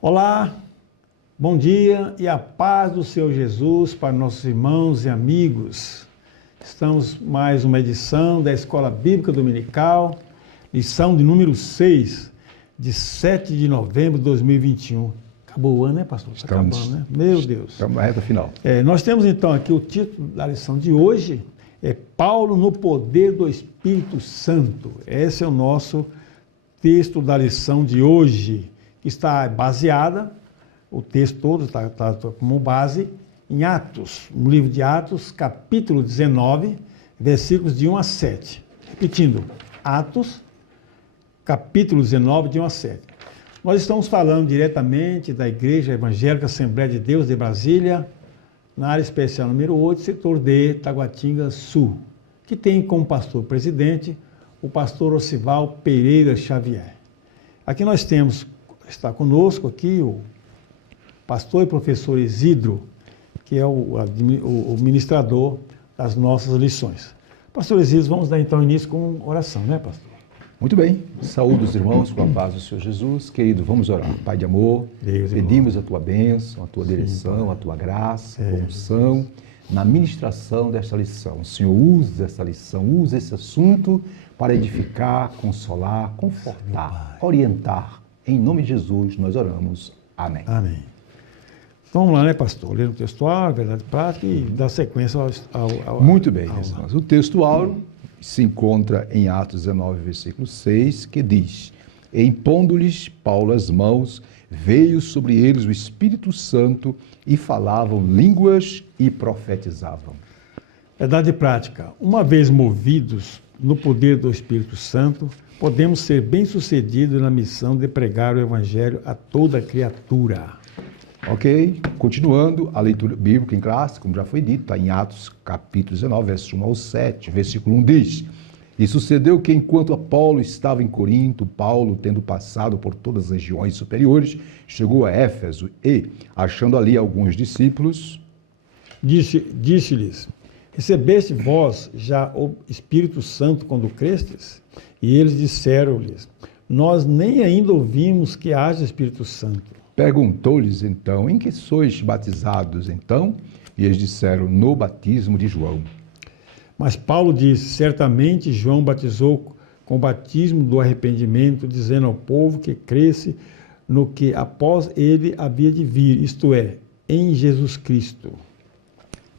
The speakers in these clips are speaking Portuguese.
Olá, bom dia e a paz do Senhor Jesus para nossos irmãos e amigos. Estamos mais uma edição da Escola Bíblica Dominical, lição de número 6, de 7 de novembro de 2021. Acabou o ano, né, pastor? Está acabando, né? Meu Deus. Estamos na reta final. Nós temos então aqui o título da lição de hoje, é Paulo no poder do Espírito Santo. Esse é o nosso texto da lição de hoje, que está baseada, o texto todo está como base, em Atos, no livro de Atos, capítulo 19, versículos de 1 a 7. Repetindo, Atos, capítulo 19, de 1 a 7. Nós estamos falando diretamente da Igreja Evangélica Assembleia de Deus de Brasília, na área especial número 8, setor D, Taguatinga Sul, que tem como pastor presidente o pastor Osival Pereira Xavier. Aqui nós temos, está conosco aqui o pastor e professor Isidro, que é o ministrador das nossas lições. Pastor Isidro, vamos dar então início com oração, né, pastor? Muito bem. Saúde os irmãos com a paz do Senhor Jesus. Querido, vamos orar. Pai de amor, Deus, pedimos a tua bênção, a tua direção, a tua graça, a unção na ministração desta lição. Senhor, use essa lição, use esse assunto para edificar, consolar, confortar, orientar. Em nome de Jesus nós oramos. Amém. Amém. Então, vamos lá, né, pastor? Lendo o textual, verdade prática e dar sequência ao Muito bem, irmãos. O textual se encontra em Atos 19, versículo 6, que diz: E impondo-lhes Paulo as mãos, veio sobre eles o Espírito Santo e falavam línguas e profetizavam. Verdade prática. Uma vez movidos no poder do Espírito Santo, podemos ser bem-sucedidos na missão de pregar o Evangelho a toda criatura. Ok? Continuando a leitura bíblica em classe, como já foi dito, está em Atos capítulo 19, verso 1 ao 7, versículo 1 diz: E sucedeu que enquanto Apolo estava em Corinto, Paulo, tendo passado por todas as regiões superiores, chegou a Éfeso e, achando ali alguns discípulos, disse-lhes: Recebeste vós já o Espírito Santo quando crestes? E eles disseram-lhes: Nós nem ainda ouvimos que haja Espírito Santo. Perguntou-lhes então: Em que sois batizados então? E eles disseram: No batismo de João. Mas Paulo disse: Certamente João batizou com o batismo do arrependimento, dizendo ao povo que cresce no que após ele havia de vir, isto é, em Jesus Cristo.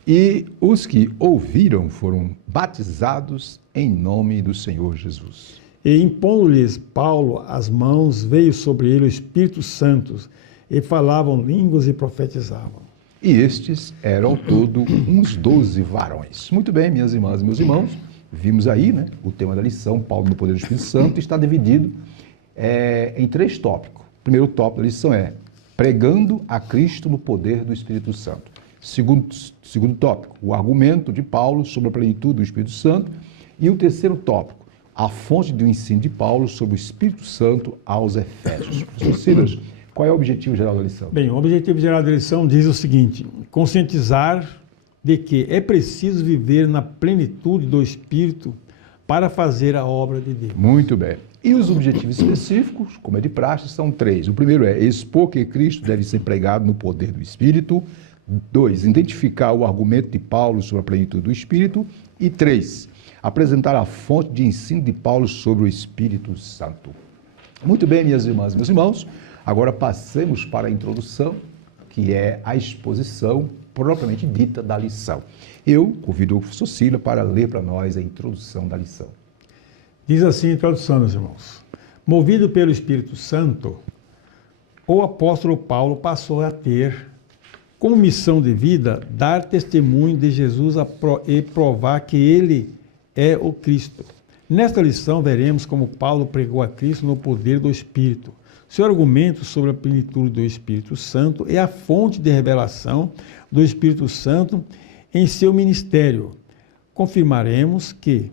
E os que ouviram foram batizados em nome do Senhor Jesus. E impondo-lhes Paulo as mãos, veio sobre ele o Espírito Santo, e falavam línguas e profetizavam. E estes eram ao todo uns 12 varões. Muito bem, minhas irmãs e meus irmãos, vimos aí, né, o tema da lição, Paulo no poder do Espírito Santo, está dividido em 3 tópicos. O primeiro tópico da lição é pregando a Cristo no poder do Espírito Santo. Segundo tópico, o argumento de Paulo sobre a plenitude do Espírito Santo. E o terceiro tópico, a fonte do ensino de Paulo sobre o Espírito Santo aos Efésios. Professor Silas, qual é o objetivo geral da lição? Bem, o objetivo geral da lição diz o seguinte: conscientizar de que é preciso viver na plenitude do Espírito para fazer a obra de Deus. Muito bem. E os objetivos específicos, como é de praxe, são 3. O primeiro é expor que Cristo deve ser pregado no poder do Espírito. 2, identificar o argumento de Paulo sobre a plenitude do Espírito. E 3, apresentar a fonte de ensino de Paulo sobre o Espírito Santo. Muito bem, minhas irmãs e meus irmãos, agora passemos para a introdução, que é a exposição propriamente dita da lição. Eu convido o professor Silas para ler para nós a introdução da lição. Diz assim a introdução, meus irmãos: Movido pelo Espírito Santo, o apóstolo Paulo passou a ter como missão de vida dar testemunho de Jesus e provar que ele é o Cristo. Nesta lição veremos como Paulo pregou a Cristo no poder do Espírito. Seu argumento sobre a plenitude do Espírito Santo é a fonte de revelação do Espírito Santo em seu ministério. Confirmaremos que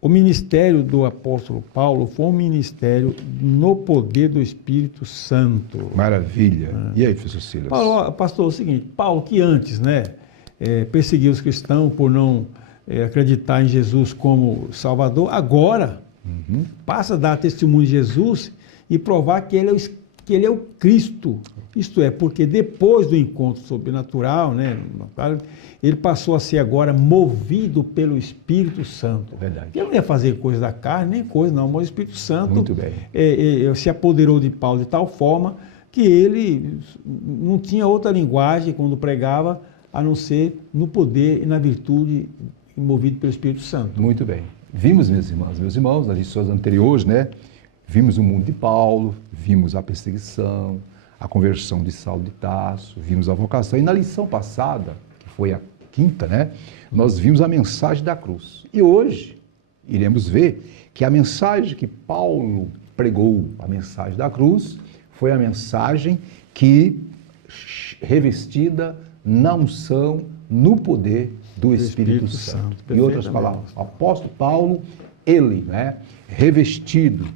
o ministério do apóstolo Paulo foi um ministério no poder do Espírito Santo. Maravilha. E aí, professor Silas? Paulo, pastor, é o seguinte: Paulo, que antes, perseguiu os cristãos por não acreditar em Jesus como Salvador, agora passa a dar testemunho de Jesus e provar que ele é que ele é o Cristo. Isto é, porque depois do encontro sobrenatural, né, ele passou a ser agora movido pelo Espírito Santo. Verdade. Ele não ia fazer coisa da carne, nem coisa não, mas o Espírito Santo Muito bem. Se apoderou de Paulo de tal forma que ele não tinha outra linguagem quando pregava, a não ser no poder e na virtude movido pelo Espírito Santo. Muito bem. Vimos, minhas irmãs, meus irmãos, nas lições anteriores, né? Vimos o mundo de Paulo, vimos a perseguição, a conversão de Saulo de Tarso, vimos a vocação. E na lição passada, que foi a quinta, né? Nós vimos a mensagem da cruz. E hoje iremos ver que a mensagem que Paulo pregou, a mensagem da cruz, foi a mensagem que revestida na unção, no poder do Espírito Santo. Em outras palavras, o apóstolo Paulo, ele, né, revestido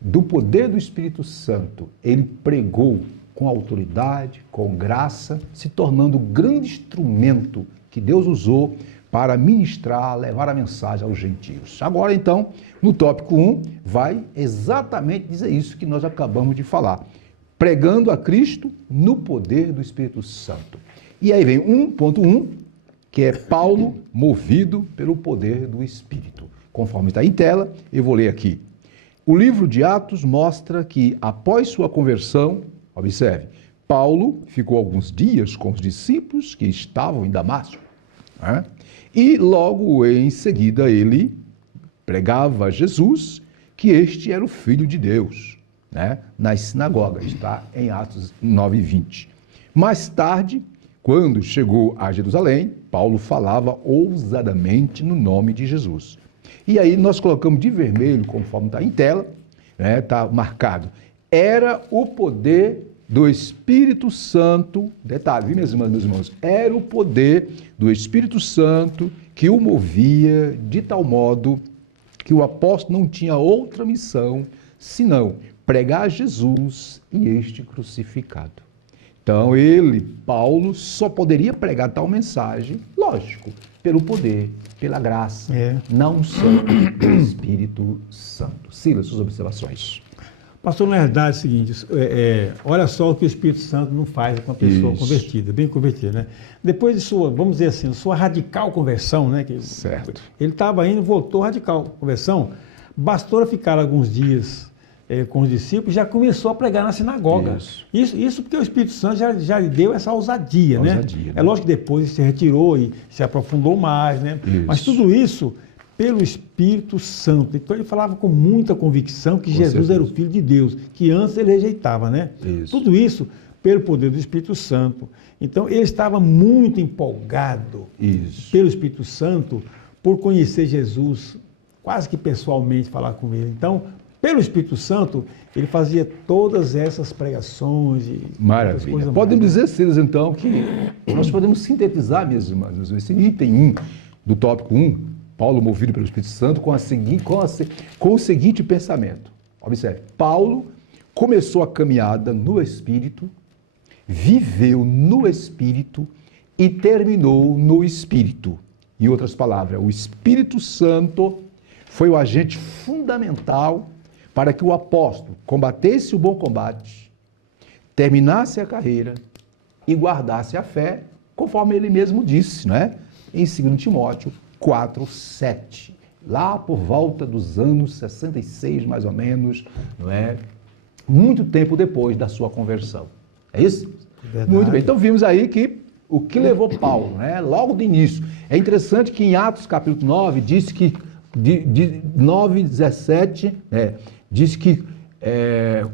do poder do Espírito Santo, ele pregou com autoridade, com graça, se tornando o grande instrumento que Deus usou para ministrar, levar a mensagem aos gentios. Agora, então, no tópico 1, vai exatamente dizer isso que nós acabamos de falar. Pregando a Cristo no poder do Espírito Santo. E aí vem 1.1, que é Paulo movido pelo poder do Espírito. Conforme está em tela, eu vou ler aqui. O livro de Atos mostra que, após sua conversão, observe, Paulo ficou alguns dias com os discípulos que estavam em Damasco. Né? E logo em seguida ele pregava a Jesus, que este era o Filho de Deus, né? Nas sinagogas, está em Atos 9:20. Mais tarde, quando chegou a Jerusalém, Paulo falava ousadamente no nome de Jesus. E aí nós colocamos de vermelho, conforme está em tela, né? Está marcado. Era o poder do Espírito Santo, detalhe, viu, minhas irmãs e meus irmãos? Era o poder do Espírito Santo que o movia de tal modo que o apóstolo não tinha outra missão senão pregar Jesus e este crucificado. Então ele, Paulo, só poderia pregar tal mensagem, lógico, pelo poder, pela graça, na unção do Espírito Santo. Silas, suas observações. Pastor, na verdade é o seguinte, olha só o que o Espírito Santo não faz com a pessoa convertida, bem convertida, né? Depois de sua, vamos dizer assim, sua radical conversão, né? Certo. Ele estava indo, voltou radical conversão, bastou ficar alguns dias com os discípulos, já começou a pregar na sinagoga. Isso porque o Espírito Santo já lhe deu essa ousadia, né? É lógico que depois ele se retirou e se aprofundou mais, né? Isso. Mas tudo isso pelo Espírito Santo. Então ele falava com muita convicção que Jesus era o Filho de Deus, que antes ele rejeitava, né? Isso. Tudo isso pelo poder do Espírito Santo. Então ele estava muito empolgado pelo Espírito Santo por conhecer Jesus, quase que pessoalmente falar com ele. Então, pelo Espírito Santo, ele fazia todas essas pregações. Maravilha. Podemos dizer, Silas, então, que nós podemos sintetizar, minhas irmãs, esse item 1 do tópico 1, Paulo movido pelo Espírito Santo, com o seguinte pensamento. Observe, Paulo começou a caminhada no Espírito, viveu no Espírito e terminou no Espírito. Em outras palavras, o Espírito Santo foi o agente fundamental para que o apóstolo combatesse o bom combate, terminasse a carreira e guardasse a fé, conforme ele mesmo disse, né? Em 2 Timóteo 4:7, lá por volta dos anos 66, mais ou menos, não é? Muito tempo depois da sua conversão. É isso? Verdade. Muito bem. Então vimos aí que o que levou Paulo, né? Logo do início. É interessante que em Atos capítulo 9, diz que, de 9:17, diz que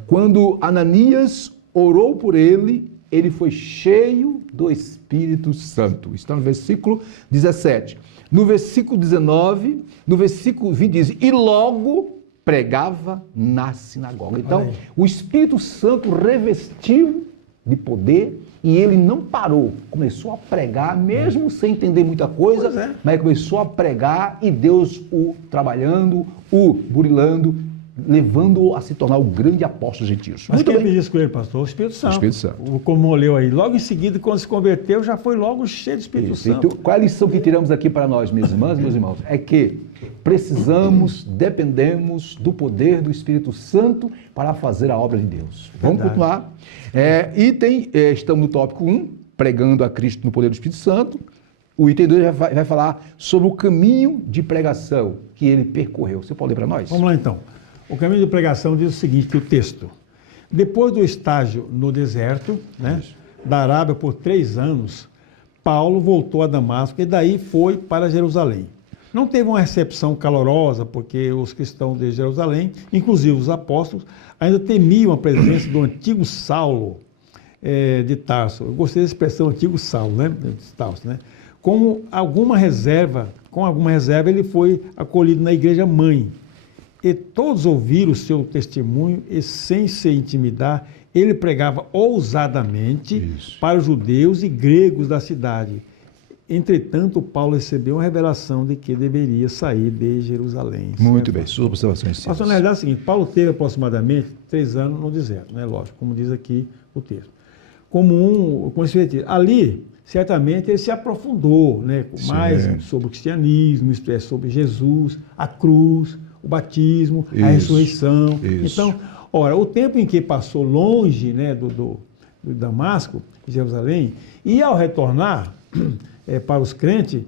quando Ananias orou por ele, ele foi cheio do Espírito Santo. Está no versículo 17. No versículo 19, no versículo 20 diz, e logo pregava na sinagoga. Então, o Espírito Santo revestiu de poder e ele não parou. Começou a pregar, mesmo sem entender muita coisa, mas começou a pregar e Deus o trabalhando, o burilando, levando-o a se tornar o grande apóstolo dos gentios. Mas Muito quem bem. fez isso com ele, pastor? O Espírito Santo. O Espírito Santo. Como leu aí. Logo em seguida, quando se converteu, já foi logo cheio do Espírito Isso. Santo. Então, qual é a lição que tiramos aqui para nós, minhas irmãs e meus irmãos? É que precisamos, dependemos do poder do Espírito Santo para fazer a obra de Deus. Vamos Verdade. continuar. Estamos no tópico 1, pregando a Cristo no poder do Espírito Santo. O item 2 vai falar sobre o caminho de pregação que ele percorreu. Você pode ler para nós? Vamos lá então. O caminho de pregação diz o seguinte, que o texto. Depois do estágio no deserto, né, da Arábia por 3 anos, Paulo voltou a Damasco e daí foi para Jerusalém. Não teve uma recepção calorosa, porque os cristãos de Jerusalém, inclusive os apóstolos, ainda temiam a presença do antigo Saulo de Tarso. Eu gostei da expressão antigo Saulo, né? De Tarso, né? Com alguma reserva, ele foi acolhido na igreja mãe. E todos ouviram o seu testemunho e, sem se intimidar, ele pregava ousadamente para os judeus e gregos da cidade. Entretanto, Paulo recebeu uma revelação de que deveria sair de Jerusalém. Muito bem, suas observações. Pastor, na verdade é o seguinte, Paulo teve aproximadamente 3 anos no deserto, né? Lógico, como diz aqui o texto. Com esse retiro. Ali, certamente, ele se aprofundou, né? Mais sobre o cristianismo, isto é, sobre Jesus, a cruz, o batismo, a ressurreição. Então, ora, o tempo em que passou longe, né, do Damasco, de Jerusalém, e ao retornar para os crentes,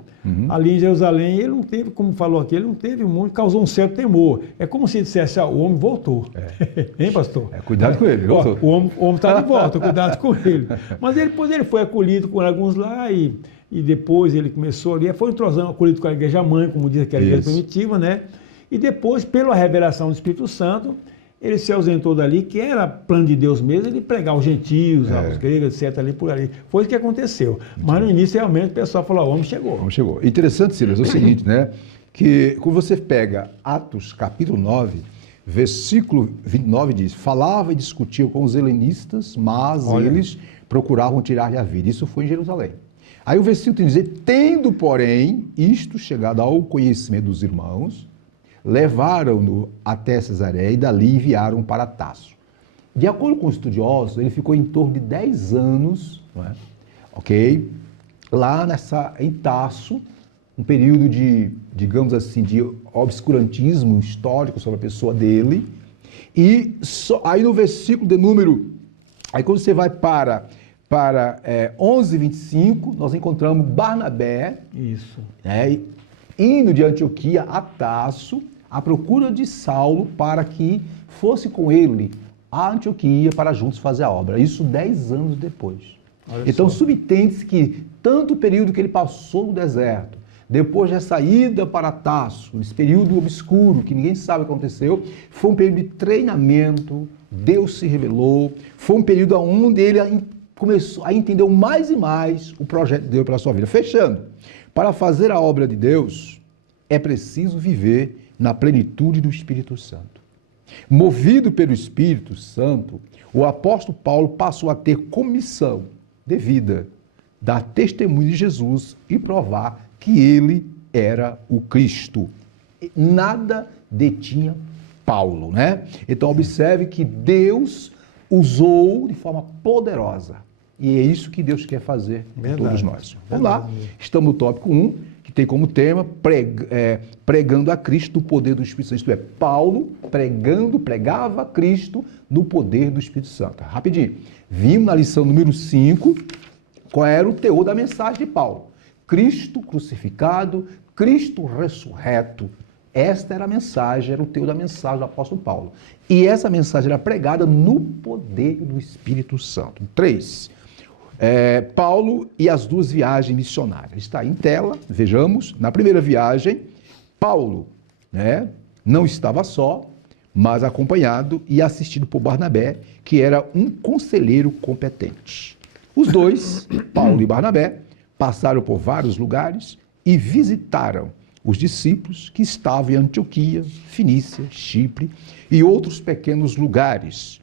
ali em Jerusalém, ele não teve, como falou aqui, ele não teve muito, causou um certo temor. É como se dissesse, o homem voltou. Hein, pastor? Cuidado com ele. O homem está de volta, cuidado com ele. Mas depois ele foi acolhido com alguns lá e depois ele começou ali, foi entrosando, acolhido com a igreja mãe, como diz aquela igreja primitiva, né? E depois, pela revelação do Espírito Santo, ele se ausentou dali, que era plano de Deus mesmo, ele pregar os gentios, os gregos, etc., ali por ali. Foi isso que aconteceu. Mas no início, realmente, o pessoal falou, o homem chegou. O homem chegou. Interessante, Silas, é o seguinte, né? Que quando você pega Atos, capítulo 9, versículo 29, diz, falava e discutia com os helenistas, mas eles procuravam tirar-lhe a vida. Isso foi em Jerusalém. Aí o versículo tem que dizer, tendo, porém, isto chegado ao conhecimento dos irmãos, levaram-no até Cesareia e dali enviaram para Tarso. De acordo com os estudiosos, ele ficou em torno de 10 anos, não é? Ok? Lá em Tarso, um período de, digamos assim, de obscurantismo histórico sobre a pessoa dele. E aí no versículo de número, aí quando você vai para 11:25, nós encontramos Barnabé, indo de Antioquia a Tarso, à procura de Saulo para que fosse com ele a Antioquia para juntos fazer a obra. Isso 10 anos depois. Então subentende-se que tanto o período que ele passou no deserto, depois da saída para Tarso, esse período obscuro que ninguém sabe o que aconteceu, foi um período de treinamento, Deus se revelou, foi um período onde ele começou a entender mais e mais o projeto de Deus para a sua vida. Fechando, para fazer a obra de Deus, é preciso viver na plenitude do Espírito Santo. Movido pelo Espírito Santo, o apóstolo Paulo passou a ter comissão devida, dar testemunho de Jesus e provar que ele era o Cristo. Nada detinha Paulo, né? Então observe que Deus usou de forma poderosa. E é isso que Deus quer fazer com todos nós. Vamos lá, estamos no tópico 1, que tem como tema pregando a Cristo no poder do Espírito Santo. Isto é, Paulo pregava a Cristo no poder do Espírito Santo. Rapidinho, vimos na lição número 5 qual era o teor da mensagem de Paulo. Cristo crucificado, Cristo ressurreto. Esta era a mensagem, era o teor da mensagem do apóstolo Paulo. E essa mensagem era pregada no poder do Espírito Santo. 3. Paulo e as 2 viagens missionárias. Está aí em tela, vejamos. Na primeira viagem, Paulo, não estava só, mas acompanhado e assistido por Barnabé, que era um conselheiro competente. Os 2, Paulo e Barnabé, passaram por vários lugares e visitaram os discípulos que estavam em Antioquia, Fenícia, Chipre e outros pequenos lugares.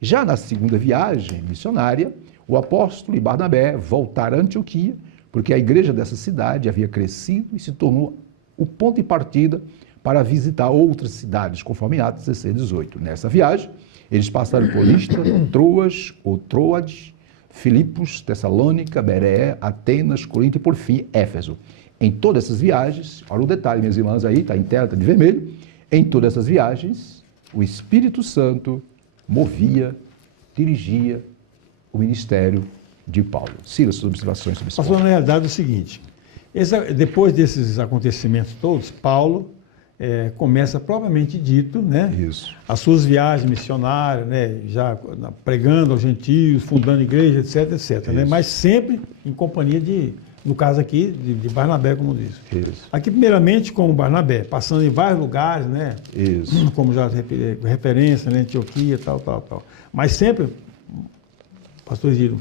Já na segunda viagem missionária, o apóstolo e Barnabé voltaram a Antioquia, porque a igreja dessa cidade havia crescido e se tornou o ponto de partida para visitar outras cidades, conforme Atos 16, 18. Nessa viagem, eles passaram por Listra, Troas ou Troades, Filipos, Tessalônica, Bereia, Atenas, Corinto e, por fim, Éfeso. Em todas essas viagens, olha o detalhe, minhas irmãs, aí, está em tela, está de vermelho, em todas essas viagens, o Espírito Santo movia, dirigia o ministério de Paulo. Silas, suas observações sobre isso. Pastor, na realidade é o seguinte, depois desses acontecimentos todos, Paulo começa propriamente dito, né, Isso. as suas viagens missionárias, né, já pregando aos gentios, fundando igreja, etc, etc, né, mas sempre em companhia no caso aqui, de Barnabé, como disse. Isso. Aqui, primeiramente, com Barnabé, passando em vários lugares, né, Isso. como já referência, né, Antioquia, tal. Mas sempre, pastor Giro,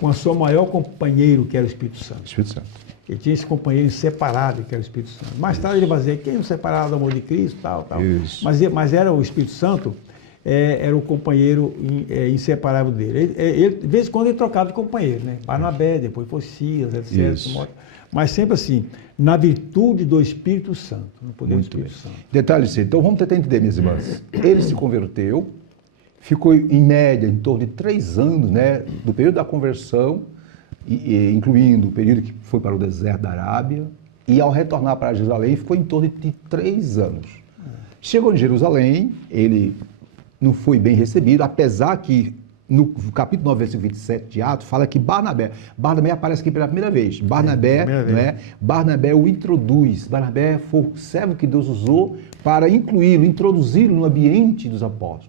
com a sua maior companheiro, que era o Espírito Santo. Espírito Santo. Ele tinha esse companheiro inseparável, que era o Espírito Santo. Mais tarde ele vai dizer, quem é o separado do amor de Cristo, tal. Isso. Mas era o Espírito Santo, era o companheiro inseparável dele. Ele, de vez em quando ele trocava de companheiro, né? Barnabé, depois foi Silas, etc. Isso. Mas sempre assim, na virtude do Espírito Santo, no poder Muito do Espírito bem. Santo. Detalhe, então vamos tentar entender, minhas irmãs. Ele se converteu, ficou em média em torno de 3 anos, né, do período da conversão, incluindo o período que foi para o deserto da Arábia, e ao retornar para Jerusalém ficou em torno de 3 anos. Chegou em Jerusalém, ele não foi bem recebido, apesar que no capítulo 9, versículo 27 de Atos, fala que Barnabé aparece aqui pela primeira vez. Barnabé o introduz. Barnabé foi o servo que Deus usou para incluí-lo, introduzi-lo no ambiente dos apóstolos.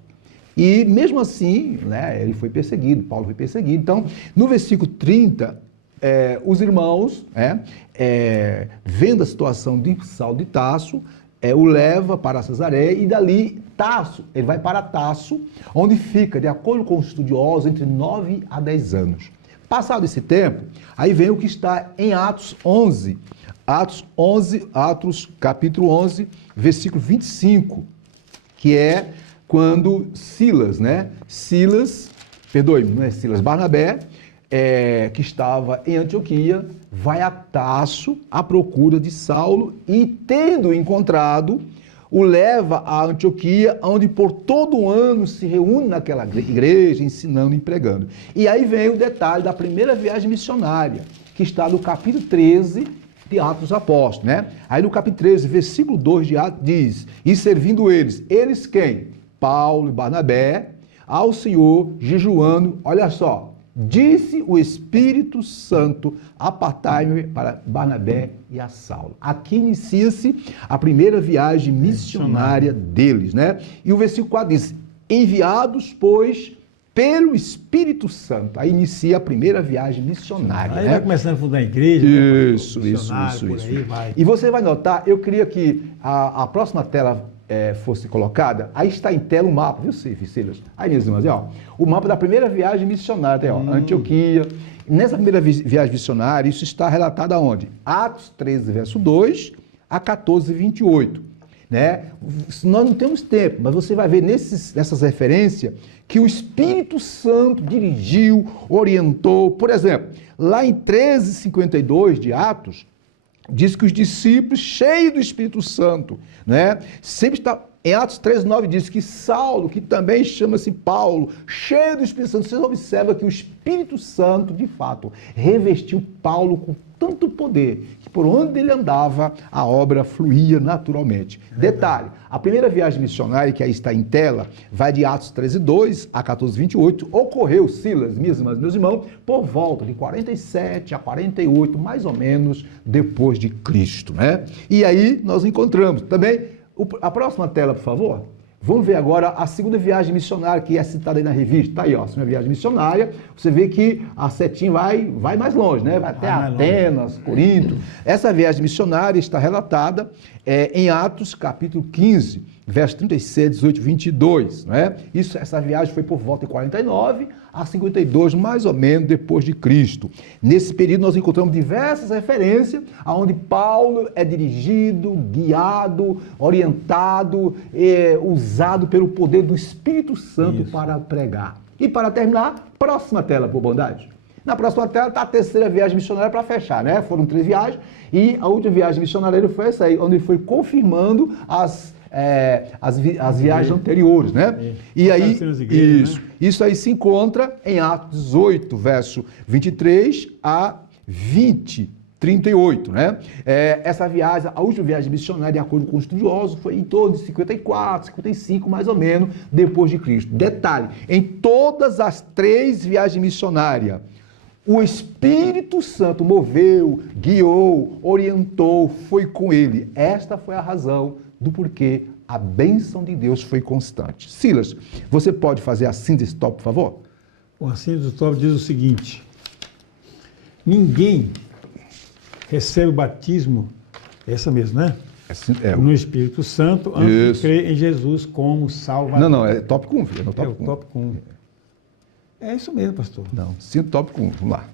E mesmo assim, né, ele foi perseguido, Paulo foi perseguido. Então, no versículo 30, os irmãos, vendo a situação de Saulo de Tarso, o leva para Cesareia e dali ele vai para Tarso, onde fica, de acordo com os estudiosos, entre 9 a 10 anos. Passado esse tempo, aí vem o que está em Atos 11. Atos capítulo 11, versículo 25, que é quando Barnabé, que estava em Antioquia, vai a Tarso à procura de Saulo e, tendo encontrado, o leva a Antioquia, onde por todo um ano se reúne naquela igreja, ensinando e pregando. E aí vem o detalhe da primeira viagem missionária, que está no capítulo 13 de Atos dos Apóstolos, né? Aí no capítulo 13, versículo 2 de Atos, diz, e servindo eles quem? Paulo e Barnabé, ao Senhor, jejuando, olha só, disse o Espírito Santo, apartai-me para Barnabé e a Saulo. Aqui inicia-se a primeira viagem missionária deles, né? E o versículo 4 diz, enviados, pois, pelo Espírito Santo. Aí inicia a primeira viagem missionária. Aí né? vai começando a fundar a igreja. Isso. Vai. E você vai notar, eu queria que a próxima tela fosse colocada, aí está em tela o mapa, viu, Silas? Aí, minhas irmãs, ó, o mapa da primeira viagem missionária, ó, Antioquia. Nessa primeira viagem missionária, isso está relatado aonde? Atos 13, verso 2 a 14, 28. Né? Nós não temos tempo, mas você vai ver nessas referências que o Espírito Santo dirigiu, orientou. Por exemplo, lá em 13:52 de Atos, diz que os discípulos, cheios do Espírito Santo, né? Sempre está, em Atos 13:9 diz que Saulo, que também chama-se Paulo, cheio do Espírito Santo, vocês observam que o Espírito Santo, de fato, revestiu Paulo com tanto poder, que por onde ele andava, a obra fluía naturalmente. Detalhe, a primeira viagem missionária, que aí está em tela, vai de Atos 13:2 a 14:28, ocorreu, Silas, minhas irmãs, meus irmãos, por volta de 47 a 48, mais ou menos, depois de Cristo, né? E aí nós encontramos também, a próxima tela, por favor. Vamos ver agora a segunda viagem missionária, que é citada aí na revista. Está aí, ó, a segunda viagem missionária. Você vê que a setinha vai mais longe, né? Vai até Atenas, Corinto. Essa viagem missionária está relatada em Atos, capítulo 15, verso 36, 18, 22. Né? Essa viagem foi por volta de 49 a 52, mais ou menos, depois de Cristo. Nesse período nós encontramos diversas referências aonde Paulo é dirigido, guiado, orientado, usado pelo poder do Espírito Santo para pregar. E para terminar, próxima tela, por bondade. Na próxima tela está a terceira viagem missionária para fechar, né? Foram 3 viagens e a última viagem missionária foi essa aí, onde ele foi confirmando as viagens anteriores, né? E aí, isso aí se encontra em Atos 18, verso 23 a 38, né? Essa viagem, a última viagem missionária, de acordo com os estudiosos, foi em torno de 54, 55, mais ou menos, depois de Cristo. Detalhe, em todas as 3 viagens missionárias, o Espírito Santo moveu, guiou, orientou, foi com ele. Esta foi a razão do porquê a bênção de Deus foi constante. Silas, você pode fazer a síntese top, por favor? A síntese top diz o seguinte: ninguém recebe o batismo, essa mesmo, né? No Espírito Santo, antes de crer em Jesus como Salvador. Não, é tópico 1, filho. O tópico 1. É isso mesmo, pastor. Não, síntese tópico 1, vamos lá.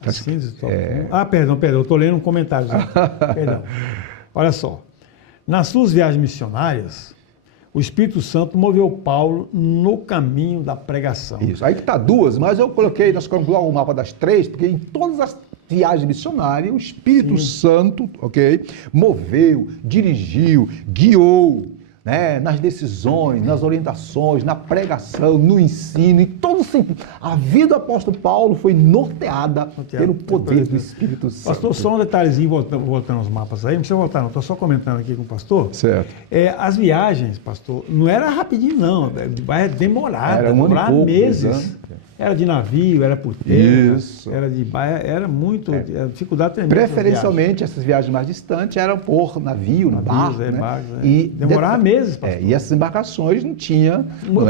A síntese tópico 1. Perdão, eu estou lendo um comentário. Perdão. Olha só. Nas suas viagens missionárias, o Espírito Santo moveu Paulo no caminho da pregação. Isso. Aí que está 2, mas nós colocamos logo o mapa das 3, porque em todas as viagens missionárias, o Espírito Santo, moveu, dirigiu, guiou, né, nas decisões, nas orientações, na pregação, no ensino, em todo sentido. A vida do apóstolo Paulo foi norteada pelo poder do Espírito Santo. Pastor, só um detalhezinho, voltando aos mapas aí, não precisa voltar não, estou só comentando aqui com o pastor. Certo. As viagens, pastor, não era rapidinho não, vai demorar, era demorar meses. Era de navio, era por terra, era muito, dificuldade tremenda. Preferencialmente, essas viagens mais distantes eram por navio, no barco, né? E demorava meses, pastor. E essas embarcações não tinha como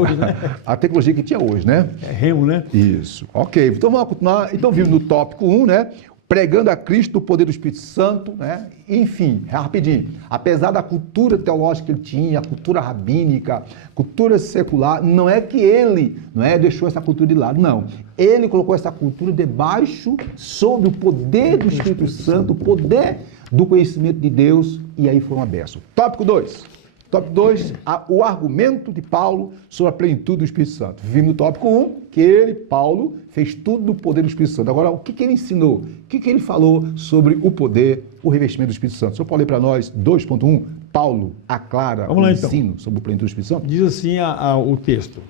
hoje, né? A tecnologia que tinha hoje, né? Remo, né? Isso. Ok, então vamos continuar. Então vimos no tópico 1, né? Pregando a Cristo o poder do Espírito Santo, né? Enfim, rapidinho, apesar da cultura teológica que ele tinha, a cultura rabínica, cultura secular, não é que ele deixou essa cultura de lado, não. Ele colocou essa cultura debaixo, sob o poder do Espírito Santo, o poder do conhecimento de Deus, e aí foi uma bênção. Tópico 2. Tópico 2, o argumento de Paulo sobre a plenitude do Espírito Santo. Vimos no tópico 1 que Paulo, fez tudo do poder do Espírito Santo. Agora, o que ele ensinou? O que ele falou sobre o poder, o revestimento do Espírito Santo? O senhor pode ler para nós 2.1, Paulo aclara o ensino sobre o plenitude do Espírito Santo? Diz assim o texto.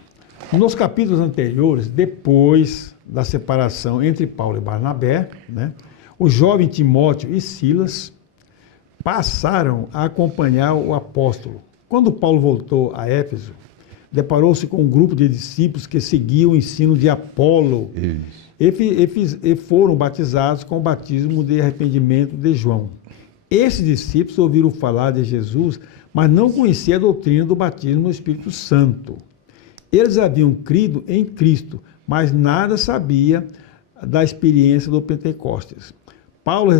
Nos capítulos anteriores, depois da separação entre Paulo e Barnabé, né, o jovem Timóteo e Silas passaram a acompanhar o apóstolo. Quando Paulo voltou a Éfeso, deparou-se com um grupo de discípulos que seguiam o ensino de Apolo e foram batizados com o batismo de arrependimento de João. Esses discípulos ouviram falar de Jesus, mas não conheciam a doutrina do batismo no Espírito Santo. Eles haviam crido em Cristo, mas nada sabia da experiência do Pentecostes. Paulo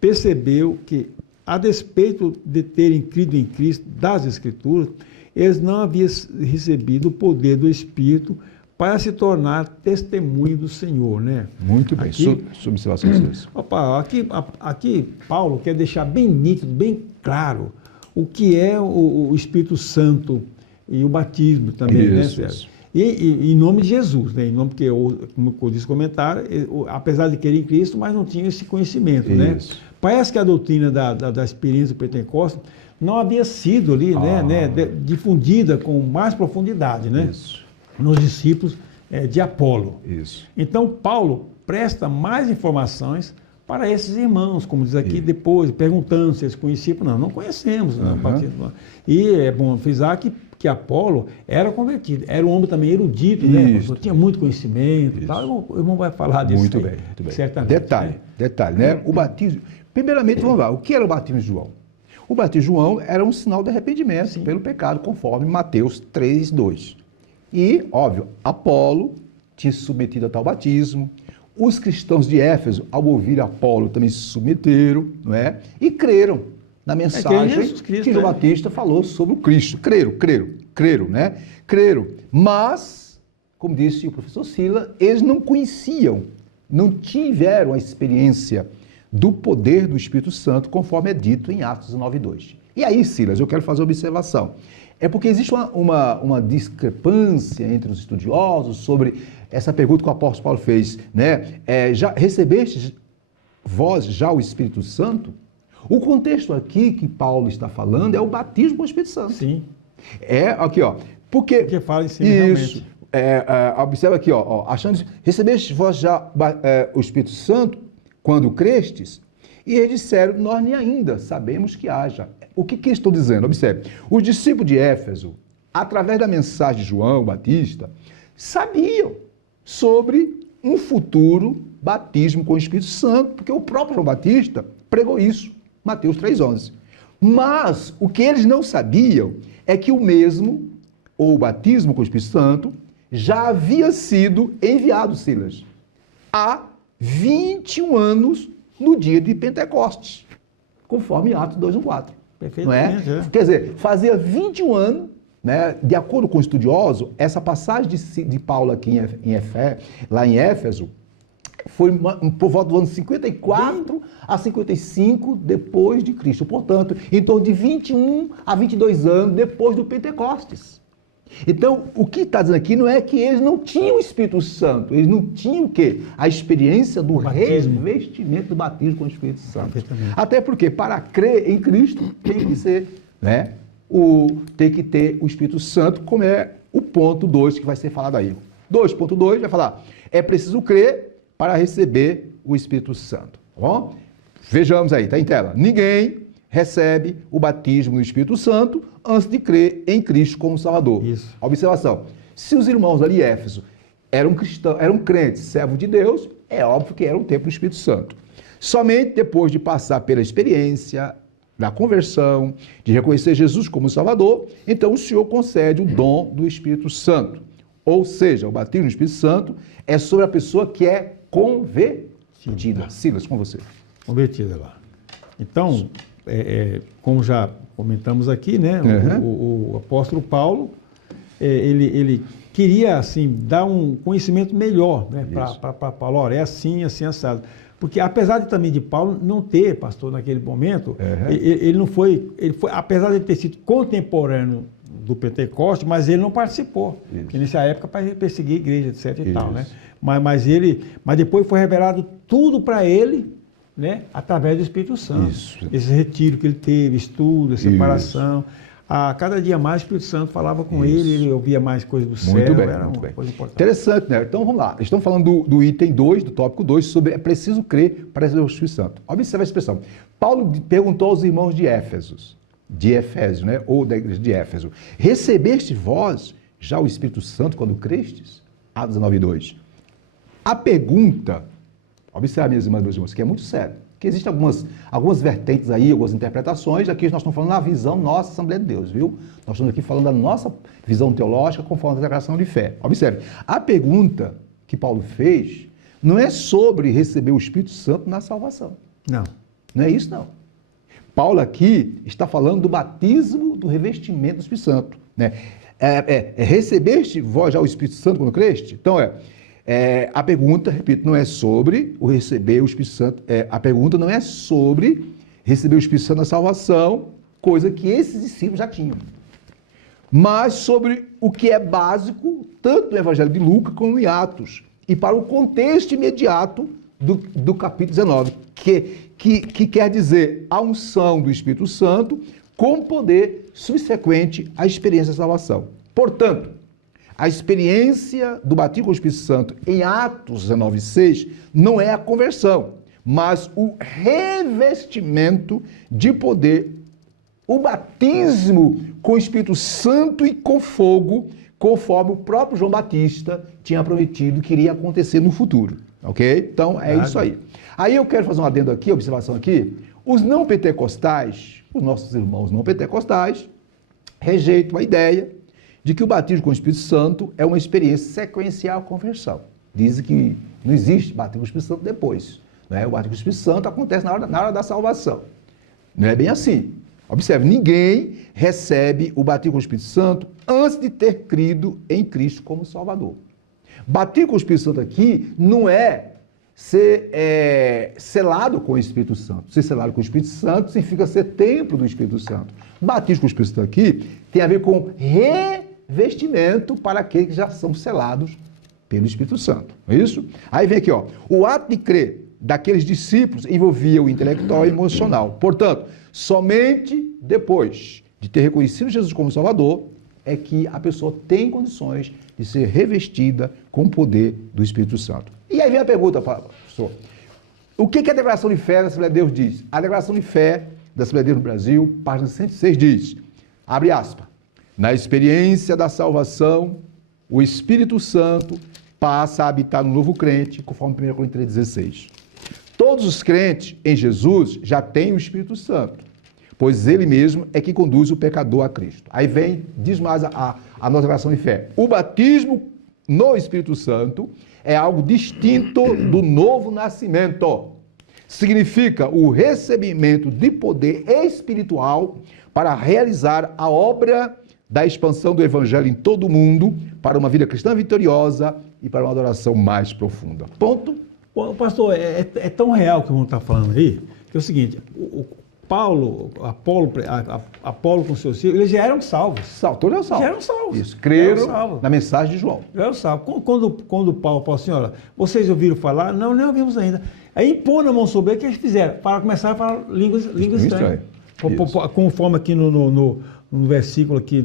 percebeu que, a despeito de terem crido em Cristo das Escrituras, eles não haviam recebido o poder do Espírito para se tornar testemunho do Senhor, né? Muito bem. Observações. Aqui Paulo quer deixar bem nítido, bem claro o que é o Espírito Santo e o batismo também, né, Sérgio? E em nome de Jesus, né? Em nome, porque, como eu disse no comentário, apesar de querer em Cristo, mas não tinha esse conhecimento, né? Parece que a doutrina da experiência do Pentecostes não havia sido ali, difundida com mais profundidade, né? Nos discípulos de Apolo. Então, Paulo presta mais informações para esses irmãos, como diz aqui depois, perguntando se eles conheciam. Não conhecemos. E é bom frisar que Apolo era convertido, era um homem também erudito, né? Tinha muito conhecimento e tal. O irmão vai falar disso. Muito bem. Certamente. Detalhe, né? O batismo. Primeiramente, vamos lá, o que era o batismo de João? O batismo de João era um sinal de arrependimento pelo pecado, conforme Mateus 3:2. E, óbvio, Apolo tinha se submetido a tal batismo. Os cristãos de Éfeso, ao ouvir Apolo, também se submeteram, não é? E creram na mensagem que João Batista falou sobre o Cristo. Creram, né? Creram. Mas, como disse o professor Sila, eles não conheciam, não tiveram a experiência do poder do Espírito Santo, conforme é dito em Atos 9:2. E aí, Silas, eu quero fazer uma observação. É porque existe uma discrepância entre os estudiosos sobre essa pergunta que o apóstolo Paulo fez, né? Já recebestes vós já o Espírito Santo? O contexto aqui que Paulo está falando é o batismo com o Espírito Santo. Sim. Aqui, ó. Porque fala em cima isso, realmente. observa aqui, ó, achando, recebestes vós já o Espírito Santo quando crestes? E eles disseram, nós nem ainda sabemos que haja. O que estou dizendo? Observe, os discípulos de Éfeso, através da mensagem de João Batista, sabiam sobre um futuro batismo com o Espírito Santo, porque o próprio João Batista pregou isso, Mateus 3,11. Mas o que eles não sabiam é que o mesmo, ou o batismo com o Espírito Santo, já havia sido enviado, Silas, há 21 anos no dia de Pentecostes, conforme Atos 2:4. Perfeitamente. Não é? Quer dizer, fazia 21 anos, né, de acordo com o estudioso, essa passagem de Paulo aqui lá em Éfeso, foi por volta do ano 54 a 55 depois de Cristo. Portanto, em torno de 21 a 22 anos depois do Pentecostes. Então, o que está dizendo aqui não é que eles não tinham o Espírito Santo, eles não tinham o quê? A experiência do revestimento do batismo com o Espírito Santo. Até porque, para crer em Cristo, tem que ser, né, tem que ter o Espírito Santo, como é o ponto 2 que vai ser falado aí. 2.2 vai falar, é preciso crer para receber o Espírito Santo. Tá bom? Vejamos aí, está em tela. Ninguém recebe o batismo no Espírito Santo antes de crer em Cristo como Salvador. Isso. Observação. Se os irmãos ali em Éfeso eram cristãos, eram crentes, servos de Deus, é óbvio que era um templo do Espírito Santo. Somente depois de passar pela experiência da conversão, de reconhecer Jesus como Salvador, então o Senhor concede o dom do Espírito Santo. Ou seja, o batismo no Espírito Santo é sobre a pessoa que é convertida. Silas, com você. Convertida lá. Então, como já comentamos aqui, né, o apóstolo Paulo, ele queria, assim, dar um conhecimento melhor, né, para Paulo. Olha, é assim, assim, assado. Porque apesar também de Paulo não ter, pastor, naquele momento, ele não foi, apesar de ter sido contemporâneo do Pentecostes, mas ele não participou. Isso. Porque nessa época para perseguir a igreja, etc. e tal, né? Mas depois foi revelado tudo para ele, né, através do Espírito Santo. Isso. Esse retiro que ele teve, estudo, a separação. A cada dia mais o Espírito Santo falava com ele ouvia mais coisas do céu. Muito bem, era muito uma bem. Coisa importante. Interessante, né? Então vamos lá. Estamos falando do item 2, do tópico 2, sobre é preciso crer para receber o Espírito Santo. Observe a expressão. Paulo perguntou aos irmãos de Éfeso, né? Ou da igreja de Éfeso, recebeste vós já o Espírito Santo quando crestes? Atos 19:2. A pergunta, observe, minhas irmãs e meus irmãos, que é muito sério, que existem algumas vertentes aí, algumas interpretações, aqui nós estamos falando na visão nossa Assembleia de Deus, viu? Nós estamos aqui falando da nossa visão teológica conforme a declaração de fé. Observe, a pergunta que Paulo fez não é sobre receber o Espírito Santo na salvação. Não. Não é isso, não. Paulo aqui está falando do batismo do revestimento do Espírito Santo, né? Recebeste vós já o Espírito Santo quando creste? Então, a pergunta, repito, não é sobre o receber o Espírito Santo, a pergunta não é sobre receber o Espírito Santo na salvação, coisa que esses discípulos já tinham, mas sobre o que é básico, tanto no Evangelho de Lucas como em Atos, e para o contexto imediato do capítulo 19, que quer dizer a unção do Espírito Santo com poder subsequente à experiência da salvação. Portanto, a experiência do batismo com o Espírito Santo em Atos 19:6 não é a conversão, mas o revestimento de poder, o batismo com o Espírito Santo e com fogo, conforme o próprio João Batista tinha prometido que iria acontecer no futuro. Ok? Então, é isso aí. Aí eu quero fazer um adendo aqui, observação aqui. Os não pentecostais, os nossos irmãos não pentecostais, rejeitam a ideia de que o batismo com o Espírito Santo é uma experiência sequencial à conversão. Dizem que não existe batismo com o Espírito Santo depois. Né? O batismo com o Espírito Santo acontece na hora da salvação. Não é bem assim. Observe, ninguém recebe o batismo com o Espírito Santo antes de ter crido em Cristo como Salvador. Batismo com o Espírito Santo aqui não é ser selado com o Espírito Santo. Ser selado com o Espírito Santo significa ser templo do Espírito Santo. Batismo com o Espírito Santo aqui tem a ver com revestimento para aqueles que já são selados pelo Espírito Santo. Não é isso? Aí vem aqui, ó. O ato de crer daqueles discípulos envolvia o intelectual e emocional. Portanto, somente depois de ter reconhecido Jesus como Salvador é que a pessoa tem condições de ser revestida com o poder do Espírito Santo. E aí vem a pergunta, professor. O que a declaração de fé da Assembleia de Deus diz? A declaração de fé da Assembleia de Deus no Brasil, página 106, diz, abre aspas, na experiência da salvação, o Espírito Santo passa a habitar no novo crente, conforme 1 Coríntios 3,16. Todos os crentes em Jesus já têm o Espírito Santo, pois ele mesmo é que conduz o pecador a Cristo. Aí vem, diz mais a nossa declaração de fé. O batismo no Espírito Santo é algo distinto do novo nascimento. Significa o recebimento de poder espiritual para realizar a obra da expansão do Evangelho em todo o mundo, para uma vida cristã vitoriosa e para uma adoração mais profunda. Ponto. Pastor, é tão real o que o irmão está falando aí, que é o seguinte, Apolo com seus filhos, eles já eram salvos. Todos eram salvos. Já eram salvos. Isso, creram na mensagem de João. Já eram salvos. Quando Paulo falou assim, olha, vocês ouviram falar? Não, nem ouvimos ainda. Aí impôs a mão sobre ele, o que eles fizeram? Começaram a falar línguas estranhas. Conforme aqui no versículo aqui,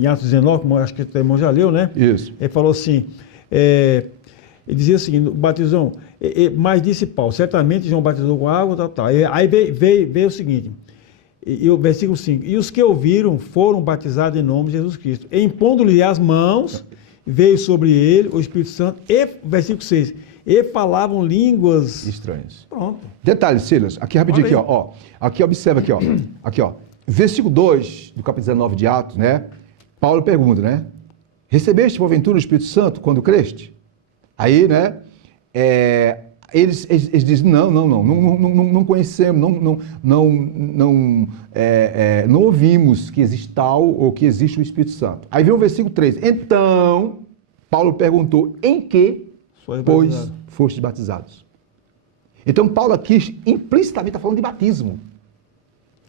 em Atos 19, como acho que o irmão já leu, né? Isso. Ele falou assim, ele dizia o seguinte, batizou, mas disse Paulo, certamente João batizou com água, tal. Aí veio o seguinte, o versículo 5, e os que ouviram foram batizados em nome de Jesus Cristo. E impondo-lhe as mãos, veio sobre ele o Espírito Santo, e, versículo 6, e falavam línguas estranhas. Pronto. Detalhe, Silas, aqui rapidinho, aqui, ó. Aqui, observa aqui, ó. Aqui, ó. Versículo 2 do capítulo 19 de Atos, né? Paulo pergunta, né? Recebeste, porventura, o Espírito Santo quando creste? Aí, né? Eles dizem, não conhecemos, não ouvimos que existe tal ou que existe o Espírito Santo. Aí vem o versículo 3. Então, Paulo perguntou, em que, pois, fostes batizados? Então, Paulo aqui implicitamente está falando de batismo.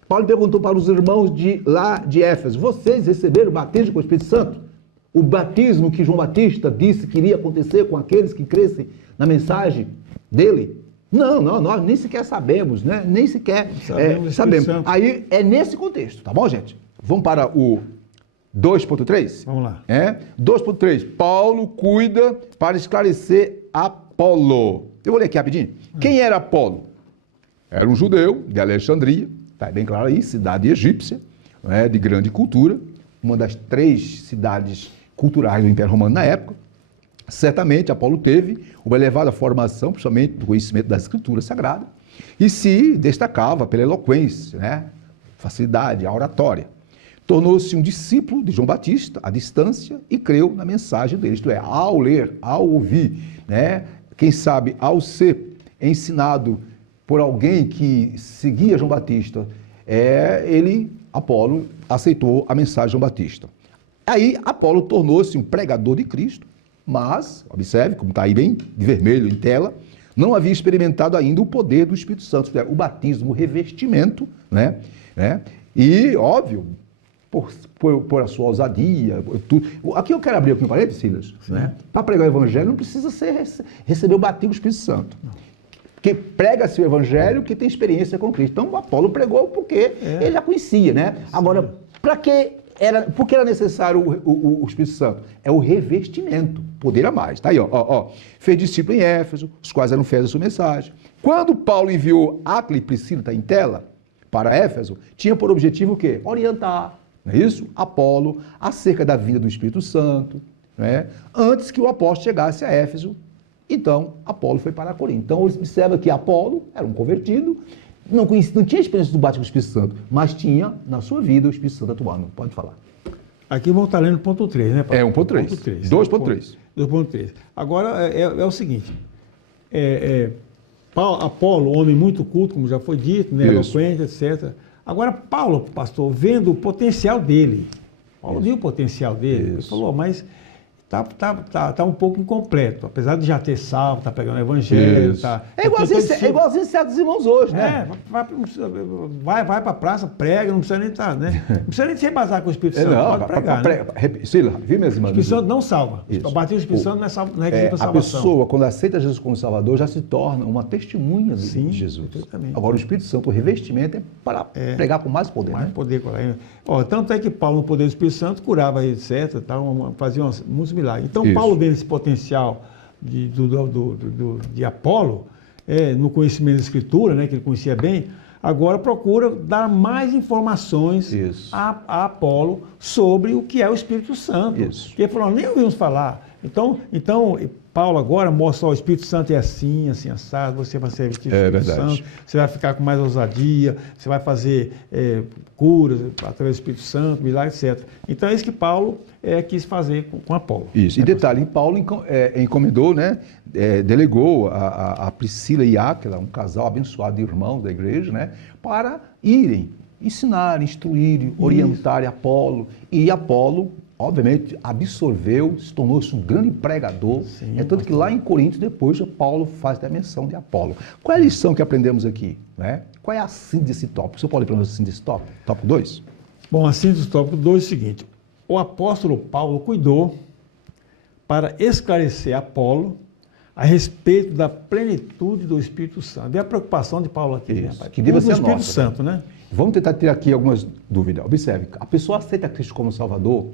Paulo perguntou para os irmãos de Éfeso, vocês receberam o batismo com o Espírito Santo? O batismo que João Batista disse que iria acontecer com aqueles que crescem na mensagem dele? Não, nós nem sequer sabemos, né? Nem sequer sabemos. Aí é nesse contexto, tá bom, gente? Vamos para o 2.3? Vamos lá. 2.3. Paulo cuida para esclarecer Apolo. Eu vou ler aqui rapidinho. Quem era Apolo? Era um judeu de Alexandria, está bem claro aí, cidade egípcia, né, de grande cultura, uma das 3 cidades culturais do Império Romano na época. Certamente Apolo teve uma elevada formação, principalmente do conhecimento das escrituras sagradas, e se destacava pela eloquência, né, facilidade, a oratória. Tornou-se um discípulo de João Batista à distância e creu na mensagem dele, isto é, ao ler, ao ouvir, né, quem sabe ao ser ensinado por alguém que seguia João Batista, Apolo, aceitou a mensagem de João Batista. Aí Apolo tornou-se um pregador de Cristo, mas, observe, como está aí bem de vermelho em tela, não havia experimentado ainda o poder do Espírito Santo, isto é, o batismo, o revestimento, né? E, óbvio, por a sua ousadia, tudo. Aqui eu quero abrir aqui um parênteses, Silas, né? Para pregar o Evangelho não precisa receber o batismo do Espírito Santo. Que prega-se o Evangelho que tem experiência com Cristo. Então, o Apolo pregou porque ele já conhecia, né? Agora, por que era necessário o Espírito Santo? É o revestimento, poder a mais. Tá aí, ó. Fez discípulo em Éfeso, os quais eram fiéis à sua mensagem. Quando Paulo enviou Áquila e Priscila, está em tela, para Éfeso, tinha por objetivo o quê? Orientar, não é isso? Apolo, acerca da vinda do Espírito Santo, né? Antes que o apóstolo chegasse a Éfeso. Então, Apolo foi para Corinto. Então, observa que Apolo era um convertido, não tinha experiência do batismo do Espírito Santo, mas tinha na sua vida o Espírito Santo atuando. Pode falar. Aqui vamos estar lendo ponto 3, né, Paulo? 1.3. 2.3. 2.3. Agora, é o seguinte, Apolo, homem muito culto, como já foi dito, né, eloquente, etc. Agora, Paulo, pastor, vendo o potencial dele, Paulo viu o potencial dele, ele falou, mas tá um pouco incompleto, apesar de já ter salvo, tá pegando o evangelho, Isso. é igualzinho certos irmãos hoje, né? Vai para a praça, prega, não precisa nem estar, né? Não precisa nem se embasar com o Espírito Santo, Não, pode pregar, né? Sila, viu, minhas irmãs? O Espírito Santo não salva. Isso. Bater o Espírito Santo não é requisito para A salvação. pessoa, quando aceita Jesus como Salvador, já se torna uma testemunha Sim, de Jesus. perfeitamente. Agora, o Espírito Santo, o revestimento é para pregar com mais poder, Mais né? poder. Tanto é que Paulo, no poder do Espírito Santo, curava, etc., fazia muitos milagres. Então, Isso. Paulo vê esse potencial de Apolo, no conhecimento da Escritura, né, que ele conhecia bem, agora procura dar mais informações a Apolo sobre o que é o Espírito Santo. Isso. Porque ele falou, nem ouvimos falar. Então, Paulo agora mostra, o Espírito Santo é assim, assim, assado, você vai ser vestido do Espírito Santo, você vai ficar com mais ousadia, você vai fazer curas através do Espírito Santo, milagres, etc. Então, é isso que Paulo quis fazer com Apolo. Isso. E detalhe, Paulo encomendou, né, delegou a Priscila e Áquila, um casal abençoado de irmãos da igreja, né, para irem ensinar, instruir, orientar Apolo. E Apolo, obviamente, absorveu, se tornou-se um grande pregador. Sim, tanto que lá em Corinto, depois, Paulo faz a menção de Apolo. Qual é a lição que aprendemos aqui? Né? Qual é a síntese desse tópico? Você pode ir para nós a síntese desse tópico? Tópico 2? Bom, a síntese do tópico 2 é o seguinte. O apóstolo Paulo cuidou para esclarecer Apolo a respeito da plenitude do Espírito Santo. Vê a preocupação de Paulo aqui, né, rapaz? Que deva ser Espírito nossa, Santo, né? Vamos tentar ter aqui algumas dúvidas. Observe, a pessoa aceita Cristo como Salvador,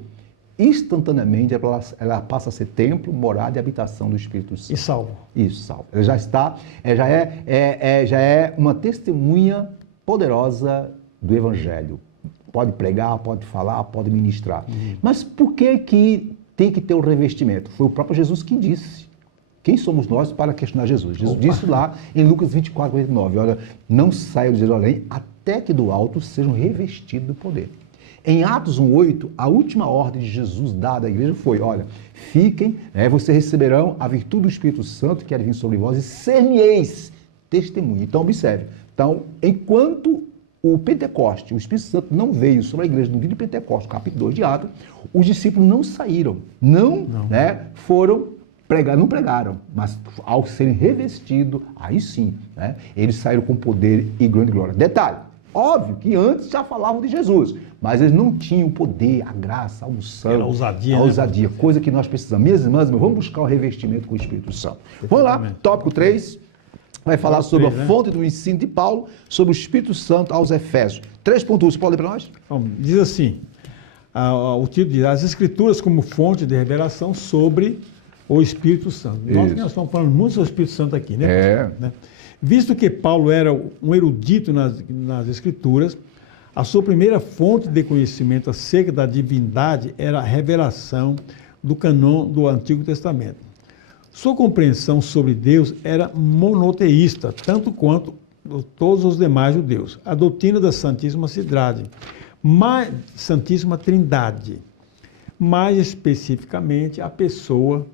instantaneamente ela passa a ser templo, morada e habitação do Espírito Santo. E salvo. Isso, salvo. Ela já está, já é uma testemunha poderosa do Evangelho. Pode pregar, pode falar, pode ministrar. Mas por que tem que ter o revestimento? Foi o próprio Jesus que disse. Quem somos nós para questionar Jesus? Jesus disse lá em Lucas 24, 49, olha, não saiam de Jerusalém até que do alto sejam revestidos do poder. Em Atos 1:8, a última ordem de Jesus dada à igreja foi, olha, fiquem, vocês receberão a virtude do Espírito Santo que há de vir sobre vós e ser-me-eis testemunha. Então, observe. Então, enquanto o Pentecoste, o Espírito Santo não veio sobre a igreja no dia de Pentecoste, capítulo 2 de Atos, os discípulos não saíram, não. Não pregaram, mas ao serem revestidos, aí sim, eles saíram com poder e grande glória. Detalhe, óbvio que antes já falavam de Jesus, mas eles não tinham o poder, a graça, a unção, ousadia, a ousadia, coisa que nós precisamos. Minhas irmãs, vamos buscar o revestimento com o Espírito Santo. Vamos lá, tópico 3, vai falar sobre a fonte do ensino de Paulo, sobre o Espírito Santo aos Efésios. 3.1, você pode ler para nós? Bom, diz assim, o título diz, as Escrituras como fonte de revelação sobre o Espírito Santo. Nós estamos falando muito sobre o Espírito Santo aqui, né? Visto que Paulo era um erudito nas Escrituras, a sua primeira fonte de conhecimento acerca da divindade era a revelação do cânon do Antigo Testamento. Sua compreensão sobre Deus era monoteísta, tanto quanto todos os demais judeus. A doutrina da Santíssima Trindade, mais especificamente a pessoa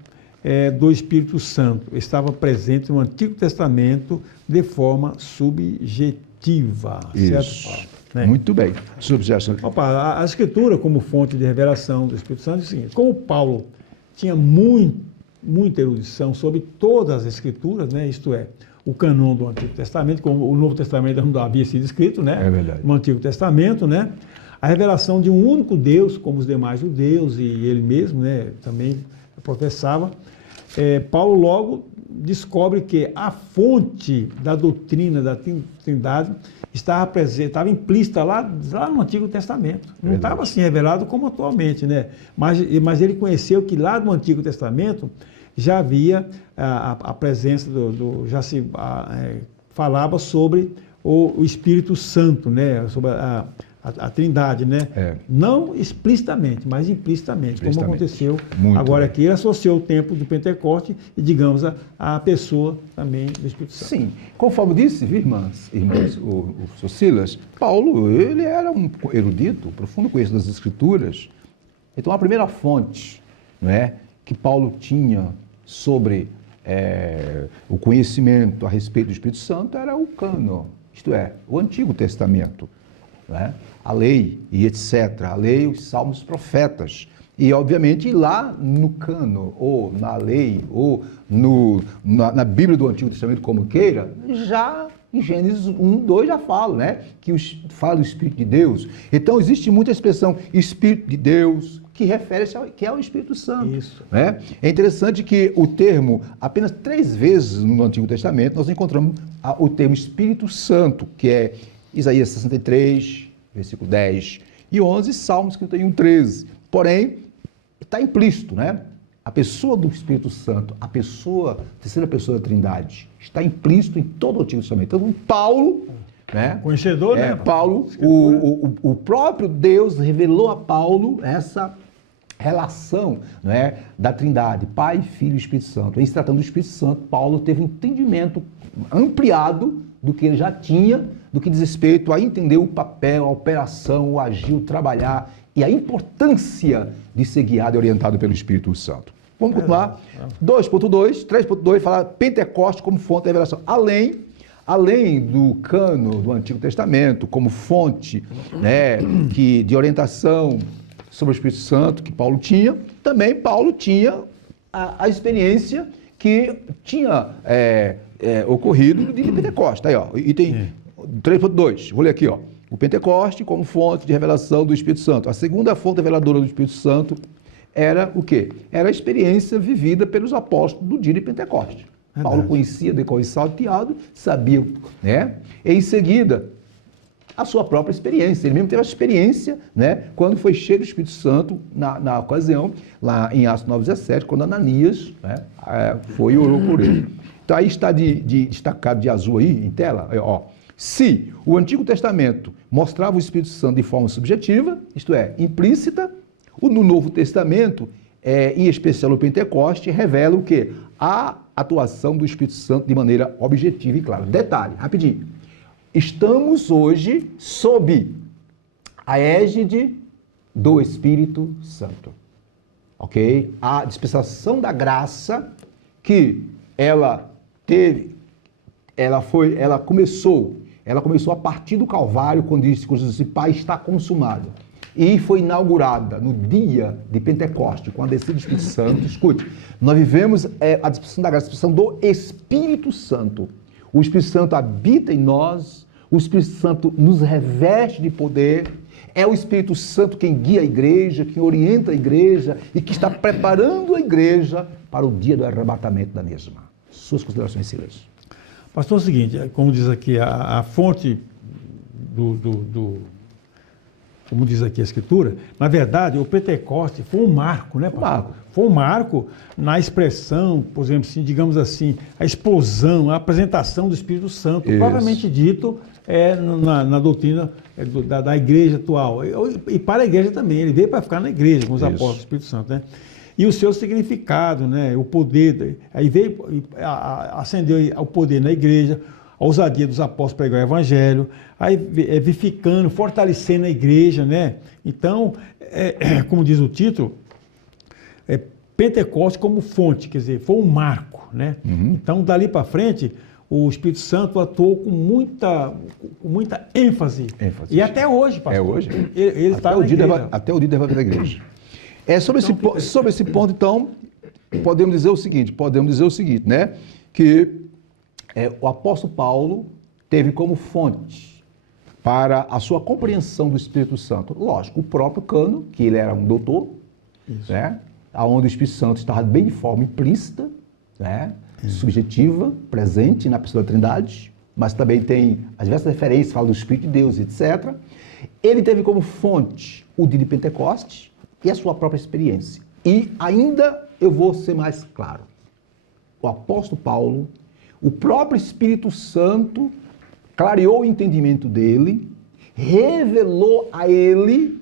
do Espírito Santo, estava presente no Antigo Testamento de forma subjetiva. Isso. Certo, Paulo? Muito bem. A Escritura, como fonte de revelação do Espírito Santo, é o seguinte: como Paulo tinha muita erudição sobre todas as Escrituras, né? Isto é, o cânon do Antigo Testamento, como o Novo Testamento não havia sido escrito, né? É verdade. No Antigo Testamento, né? A revelação de um único Deus, como os demais judeus, e ele mesmo, né, também professava, Paulo logo descobre que a fonte da doutrina da Trindade estava implícita lá no Antigo Testamento. Não estava assim revelado como atualmente, né? Mas ele conheceu que lá no Antigo Testamento já havia a presença já se falava sobre o Espírito Santo, né? Sobre a Trindade, né? Não explicitamente, mas implicitamente, como aconteceu agora aqui. Ele associou o tempo do Pentecoste e, digamos, a pessoa também do Espírito Santo. Sim, conforme disse, irmãs, o Sr. Silas, Paulo, ele era um erudito, profundo conhecedor das Escrituras. Então, a primeira fonte, não é, que Paulo tinha sobre o conhecimento a respeito do Espírito Santo era o cânon, isto é, o Antigo Testamento. A lei e etc., a lei, os salmos, os profetas. E, obviamente, lá no cano, ou na lei, ou na Bíblia do Antigo Testamento, como queira, já em Gênesis 1, 2 já fala, né? Fala do Espírito de Deus. Então, existe muita expressão Espírito de Deus, que refere-se ao Espírito Santo. Isso. Né? É interessante que o termo, apenas 3 vezes no Antigo Testamento, nós encontramos o termo Espírito Santo, que é Isaías 63, versículo 10 e 11, Salmos 51, 13. Porém, está implícito, né? A pessoa do Espírito Santo, a terceira pessoa da Trindade, está implícito em todo o Antigo Testamento. Então, Paulo, né? Conhecedor, né? Paulo, o próprio Deus revelou a Paulo essa relação, né, da Trindade, Pai, Filho e Espírito Santo. Em se tratando do Espírito Santo, Paulo teve um entendimento ampliado do que ele já tinha, do que diz respeito a entender o papel, a operação, o agir, o trabalhar e a importância de ser guiado e orientado pelo Espírito Santo. Vamos continuar. 2.2, 3.2, fala Pentecostes como fonte da revelação. Além do cano do Antigo Testamento, como fonte, né, de orientação sobre o Espírito Santo que Paulo tinha, também Paulo tinha a experiência que tinha ocorrido no dia de Pentecostes. Aí, ó, item 3.2, vou ler aqui, ó. O Pentecoste como fonte de revelação do Espírito Santo. A segunda fonte reveladora do Espírito Santo era o quê? Era a experiência vivida pelos apóstolos do dia de Pentecostes. Paulo conhecia, decorre salteado, sabia, né? E em seguida, a sua própria experiência. Ele mesmo teve a experiência, né? Quando foi cheio do Espírito Santo, na ocasião, lá em Atos 9:17, quando Ananias, né, foi e orou por ele. Então aí está destacado de azul aí, em tela, ó. Se o Antigo Testamento mostrava o Espírito Santo de forma subjetiva, isto é, implícita, no Novo Testamento, em especial o Pentecoste, revela o quê? A atuação do Espírito Santo de maneira objetiva e clara. Detalhe, rapidinho. Estamos hoje sob a égide do Espírito Santo. Ok? A dispensação da graça que ela começou a partir do Calvário, quando disse que Jesus disse, Pai, está consumado. E foi inaugurada no dia de Pentecostes, com a descida do Espírito Santo. Escute, nós vivemos a dispensação da graça, a dispensação do Espírito Santo. O Espírito Santo habita em nós, o Espírito Santo nos reveste de poder, é o Espírito Santo quem guia a igreja, quem orienta a igreja e que está preparando a igreja para o dia do arrebatamento da mesma. Suas considerações, Silas. Pastor, é o seguinte, como diz aqui, a fonte como diz aqui a Escritura, na verdade, o Pentecoste foi um marco, né, pastor? Foi um marco na expressão, por exemplo, assim, digamos assim, a explosão, a apresentação do Espírito Santo, propriamente dito na doutrina da igreja atual. E para a igreja também, ele veio para ficar na igreja, com os apóstolos do Espírito Santo, né? E o seu significado, né? O poder, aí veio, acendeu o poder na igreja, a ousadia dos apóstolos pregar o evangelho, aí vivificando, fortalecendo a igreja, né? Então, como diz o título, Pentecostes como fonte, quer dizer, foi um marco, né? Então, dali para frente, o Espírito Santo atuou com muita ênfase. E até hoje, pastor. Hoje? Ele está na igreja. Até o dia da igreja. Sobre esse ponto, então, podemos dizer o seguinte, né? Que o apóstolo Paulo teve como fonte para a sua compreensão do Espírito Santo, lógico, o próprio cano, que ele era um doutor, né? Onde o Espírito Santo estava bem de forma implícita, né? Subjetiva, presente na pessoa da Trindade, mas também tem as diversas referências, fala do Espírito de Deus, etc. Ele teve como fonte o dia de Pentecostes e a sua própria experiência. E ainda eu vou ser mais claro. O apóstolo Paulo, o próprio Espírito Santo clareou o entendimento dele, revelou a ele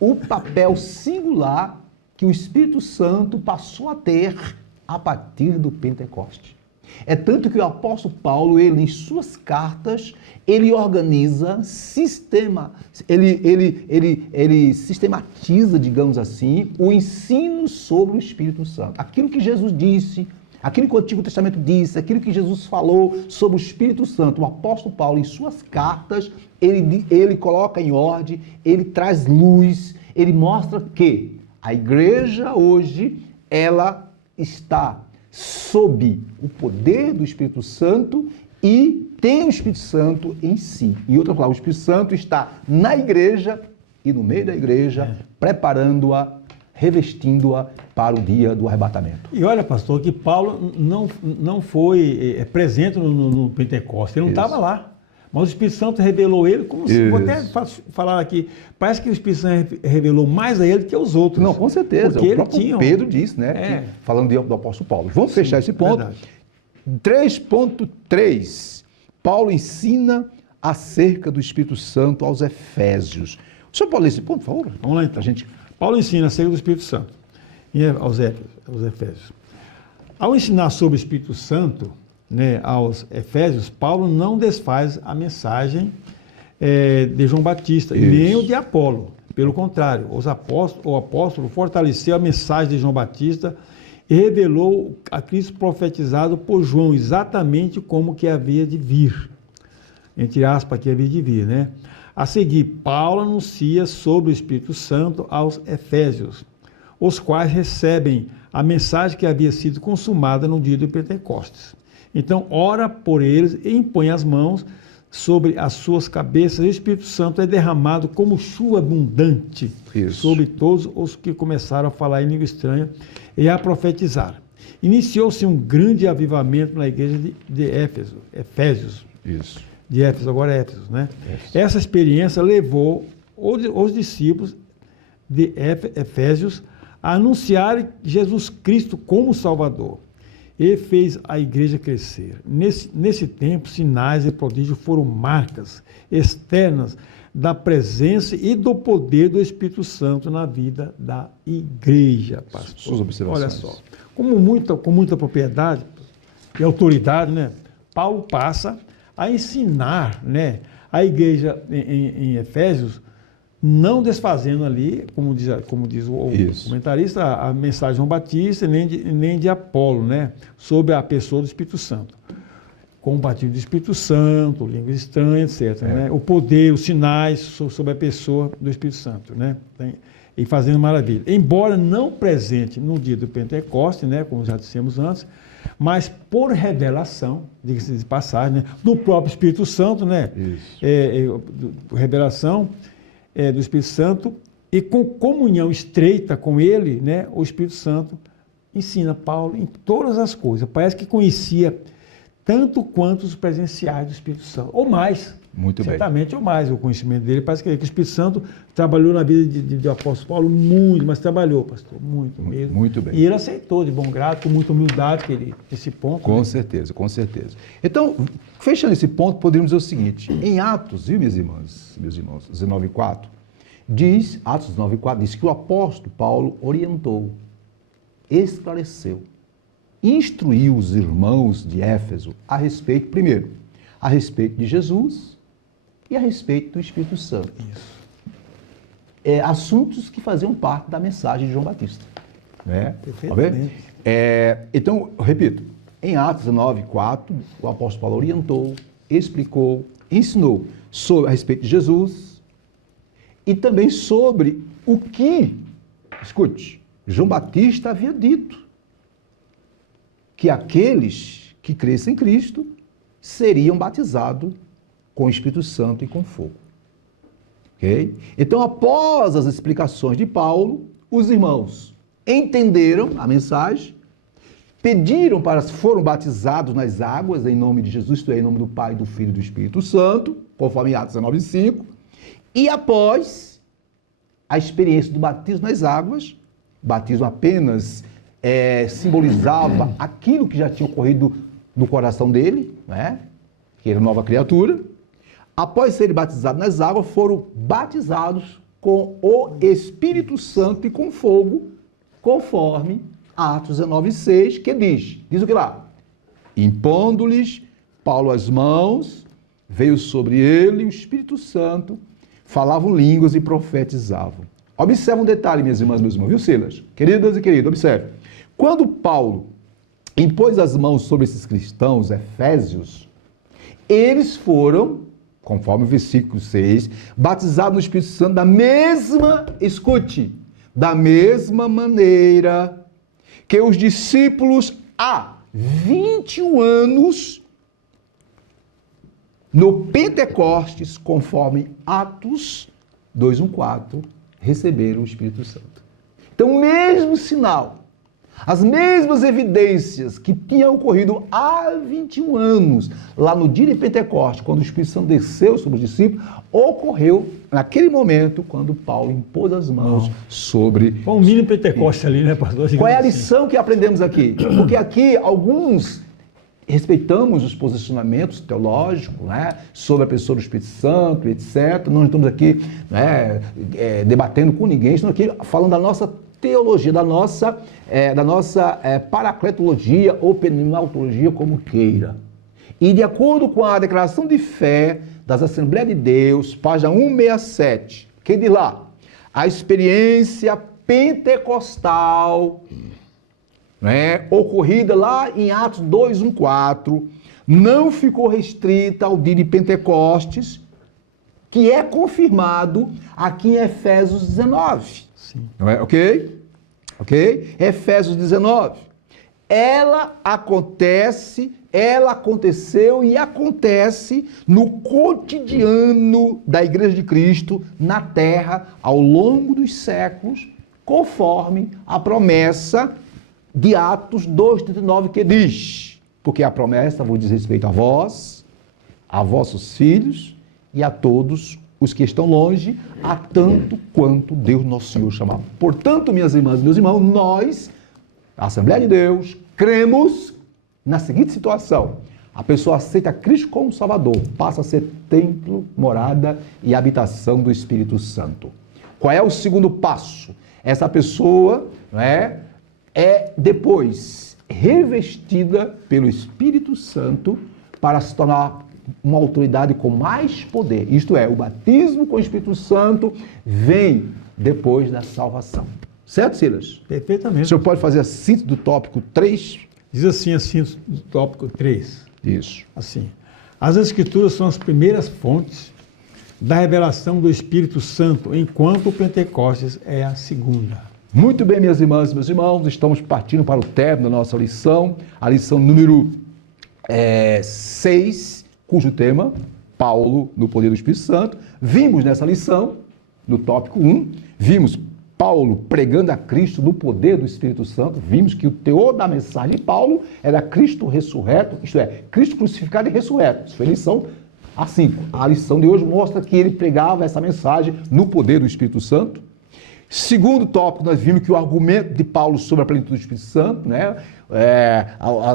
o papel singular que o Espírito Santo passou a ter a partir do Pentecoste. É tanto que o apóstolo Paulo, ele, em suas cartas, ele organiza, ele sistematiza, digamos assim, o ensino sobre o Espírito Santo. Aquilo que Jesus disse, aquilo que o Antigo Testamento disse, aquilo que Jesus falou sobre o Espírito Santo, o apóstolo Paulo, em suas cartas, ele coloca em ordem, ele traz luz, ele mostra que A igreja hoje, ela está sob o poder do Espírito Santo e tem o Espírito Santo em si. Em outra palavra, o Espírito Santo está na igreja e no meio da igreja, preparando-a, revestindo-a para o dia do arrebatamento. E olha, pastor, que Paulo não foi presente no Pentecostes, ele não estava lá. Mas o Espírito Santo revelou ele, como se vou até falar aqui, parece que o Espírito Santo revelou mais a ele do que aos outros. Não, com certeza. Porque o próprio Pedro disse, né? Falando do apóstolo Paulo. Vamos fechar esse ponto. 3.3. Paulo ensina acerca do Espírito Santo aos Efésios. O senhor pode ler esse ponto, por favor? Vamos lá, então. Paulo ensina acerca do Espírito Santo aos Efésios. Ao ensinar sobre o Espírito Santo, né, aos Efésios, Paulo não desfaz a mensagem de João Batista, nem o de Apolo. Pelo contrário, o apóstolo fortaleceu a mensagem de João Batista e revelou a Cristo profetizado por João, exatamente como que havia de vir. Entre aspas, que havia de vir, né? A seguir, Paulo anuncia sobre o Espírito Santo aos Efésios, os quais recebem a mensagem que havia sido consumada no dia do Pentecostes. Então, ora por eles e impõe as mãos sobre as suas cabeças, e o Espírito Santo é derramado como chuva abundante sobre todos os que começaram a falar em língua estranha e a profetizar. Iniciou-se um grande avivamento na igreja de Efésios. Isso. De Éfeso, agora é Éfeso, né? Essa experiência levou os discípulos de Efésios a anunciarem Jesus Cristo como Salvador. E fez a igreja crescer. Nesse tempo, sinais e prodígios foram marcas externas da presença e do poder do Espírito Santo na vida da igreja, pastor. Suas observações. Olha só, com muita propriedade e autoridade, né? Paulo passa a ensinar, né, a igreja em Efésios, não desfazendo ali, como diz o comentarista, a mensagem de João Batista, nem de Apolo, né, sobre a pessoa do Espírito Santo. Com o batismo do Espírito Santo, língua estranha, etc. Né, o poder, os sinais sobre a pessoa do Espírito Santo, né, e fazendo maravilha. Embora não presente no dia do Pentecostes, né, como já dissemos antes, mas por revelação, diga-se de passagem, né, do próprio Espírito Santo, né, revelação do Espírito Santo, e com comunhão estreita com ele, né, o Espírito Santo ensina Paulo em todas as coisas. Parece que conhecia tanto quanto os presenciais do Espírito Santo, ou mais. Muito certamente, ou mais o conhecimento dele. Parece que o Espírito Santo trabalhou na vida de apóstolo Paulo muito, mas trabalhou, pastor, muito mesmo. Muito bem. E ele aceitou de bom grado, com muita humildade, esse ponto. Com certeza, com certeza. Então, fechando esse ponto, poderíamos dizer o seguinte: em Atos, viu, meus irmãos, 19:4, Atos 19:4 diz que o apóstolo Paulo orientou, esclareceu, instruiu os irmãos de Éfeso a respeito, primeiro, a respeito de Jesus e a respeito do Espírito Santo. Isso. Assuntos que faziam parte da mensagem de João Batista. Né? Perfeitamente. Então, repito, em Atos 19:4, o apóstolo Paulo orientou, explicou, ensinou a respeito de Jesus e também sobre o que, escute, João Batista havia dito, que aqueles que crescem em Cristo seriam batizados com o Espírito Santo e com fogo. Ok? Então, após as explicações de Paulo, os irmãos entenderam a mensagem, foram batizados nas águas em nome de Jesus, isto é, em nome do Pai, do Filho e do Espírito Santo, conforme Atos 19:5, e após a experiência do batismo nas águas, batismo apenas simbolizava aquilo que já tinha ocorrido no coração dele, né? Que era nova criatura. Após serem batizados nas águas, foram batizados com o Espírito Santo e com fogo, conforme Atos 19:6, que diz o que lá? Impondo-lhes Paulo as mãos, veio sobre ele o Espírito Santo, falavam línguas e profetizavam. Observe um detalhe, minhas irmãs e meus irmãos, viu, Silas? Queridas e queridos, observe. Quando Paulo impôs as mãos sobre esses cristãos efésios, eles foram, conforme o versículo 6, batizados no Espírito Santo da mesma, escute, da mesma maneira que os discípulos há 21 anos no Pentecostes, conforme Atos 2:1-4, receberam o Espírito Santo. Então, o mesmo sinal, as mesmas evidências que tinham ocorrido há 21 anos, lá no dia de Pentecostes, quando o Espírito Santo desceu sobre os discípulos, ocorreu naquele momento, quando Paulo impôs as mãos sobre... Foi um mini Pentecoste ali, né, pastor? Qual é a lição que aprendemos aqui? Porque aqui alguns respeitamos os posicionamentos teológicos, né, sobre a pessoa do Espírito Santo, etc. Nós não estamos aqui, né, debatendo com ninguém, estamos aqui falando da nossa teologia, da nossa paracletologia ou pneumatologia, como queira. E de acordo com a declaração de fé das Assembleias de Deus, página 167, que diz lá, a experiência pentecostal, né, ocorrida lá em Atos 2:1-4, não ficou restrita ao dia de Pentecostes, que é confirmado aqui em Efésios 19. Sim. Não é? Ok? Efésios 19. Ela aconteceu e acontece no cotidiano da Igreja de Cristo na Terra ao longo dos séculos, conforme a promessa de Atos 2:39, que diz, porque a promessa vos diz respeito a vós, a vossos filhos e a todos os que estão longe, a tanto quanto Deus nosso Senhor chamar. Portanto, minhas irmãs e meus irmãos, nós, a Assembleia de Deus, cremos na seguinte situação: a pessoa aceita Cristo como Salvador, passa a ser templo, morada e habitação do Espírito Santo. Qual é o segundo passo? Essa pessoa, é depois revestida pelo Espírito Santo para se tornar uma autoridade com mais poder. Isto é, o batismo com o Espírito Santo vem depois da salvação. Certo, Silas? Perfeitamente. O senhor pode fazer a síntese do tópico 3? Diz assim, do tópico 3. Isso. Assim, as Escrituras são as primeiras fontes da revelação do Espírito Santo, enquanto o Pentecostes é a segunda. Muito bem, minhas irmãs e meus irmãos, estamos partindo para o término da nossa lição, a lição número 6, cujo tema, Paulo no poder do Espírito Santo. Vimos nessa lição, no tópico 1, vimos Paulo pregando a Cristo no poder do Espírito Santo. Vimos que o teor da mensagem de Paulo era Cristo ressurreto, isto é, Cristo crucificado e ressurreto. Isso foi a lição A5. A lição de hoje mostra que ele pregava essa mensagem no poder do Espírito Santo. Segundo tópico, nós vimos que o argumento de Paulo sobre a plenitude do Espírito Santo, né,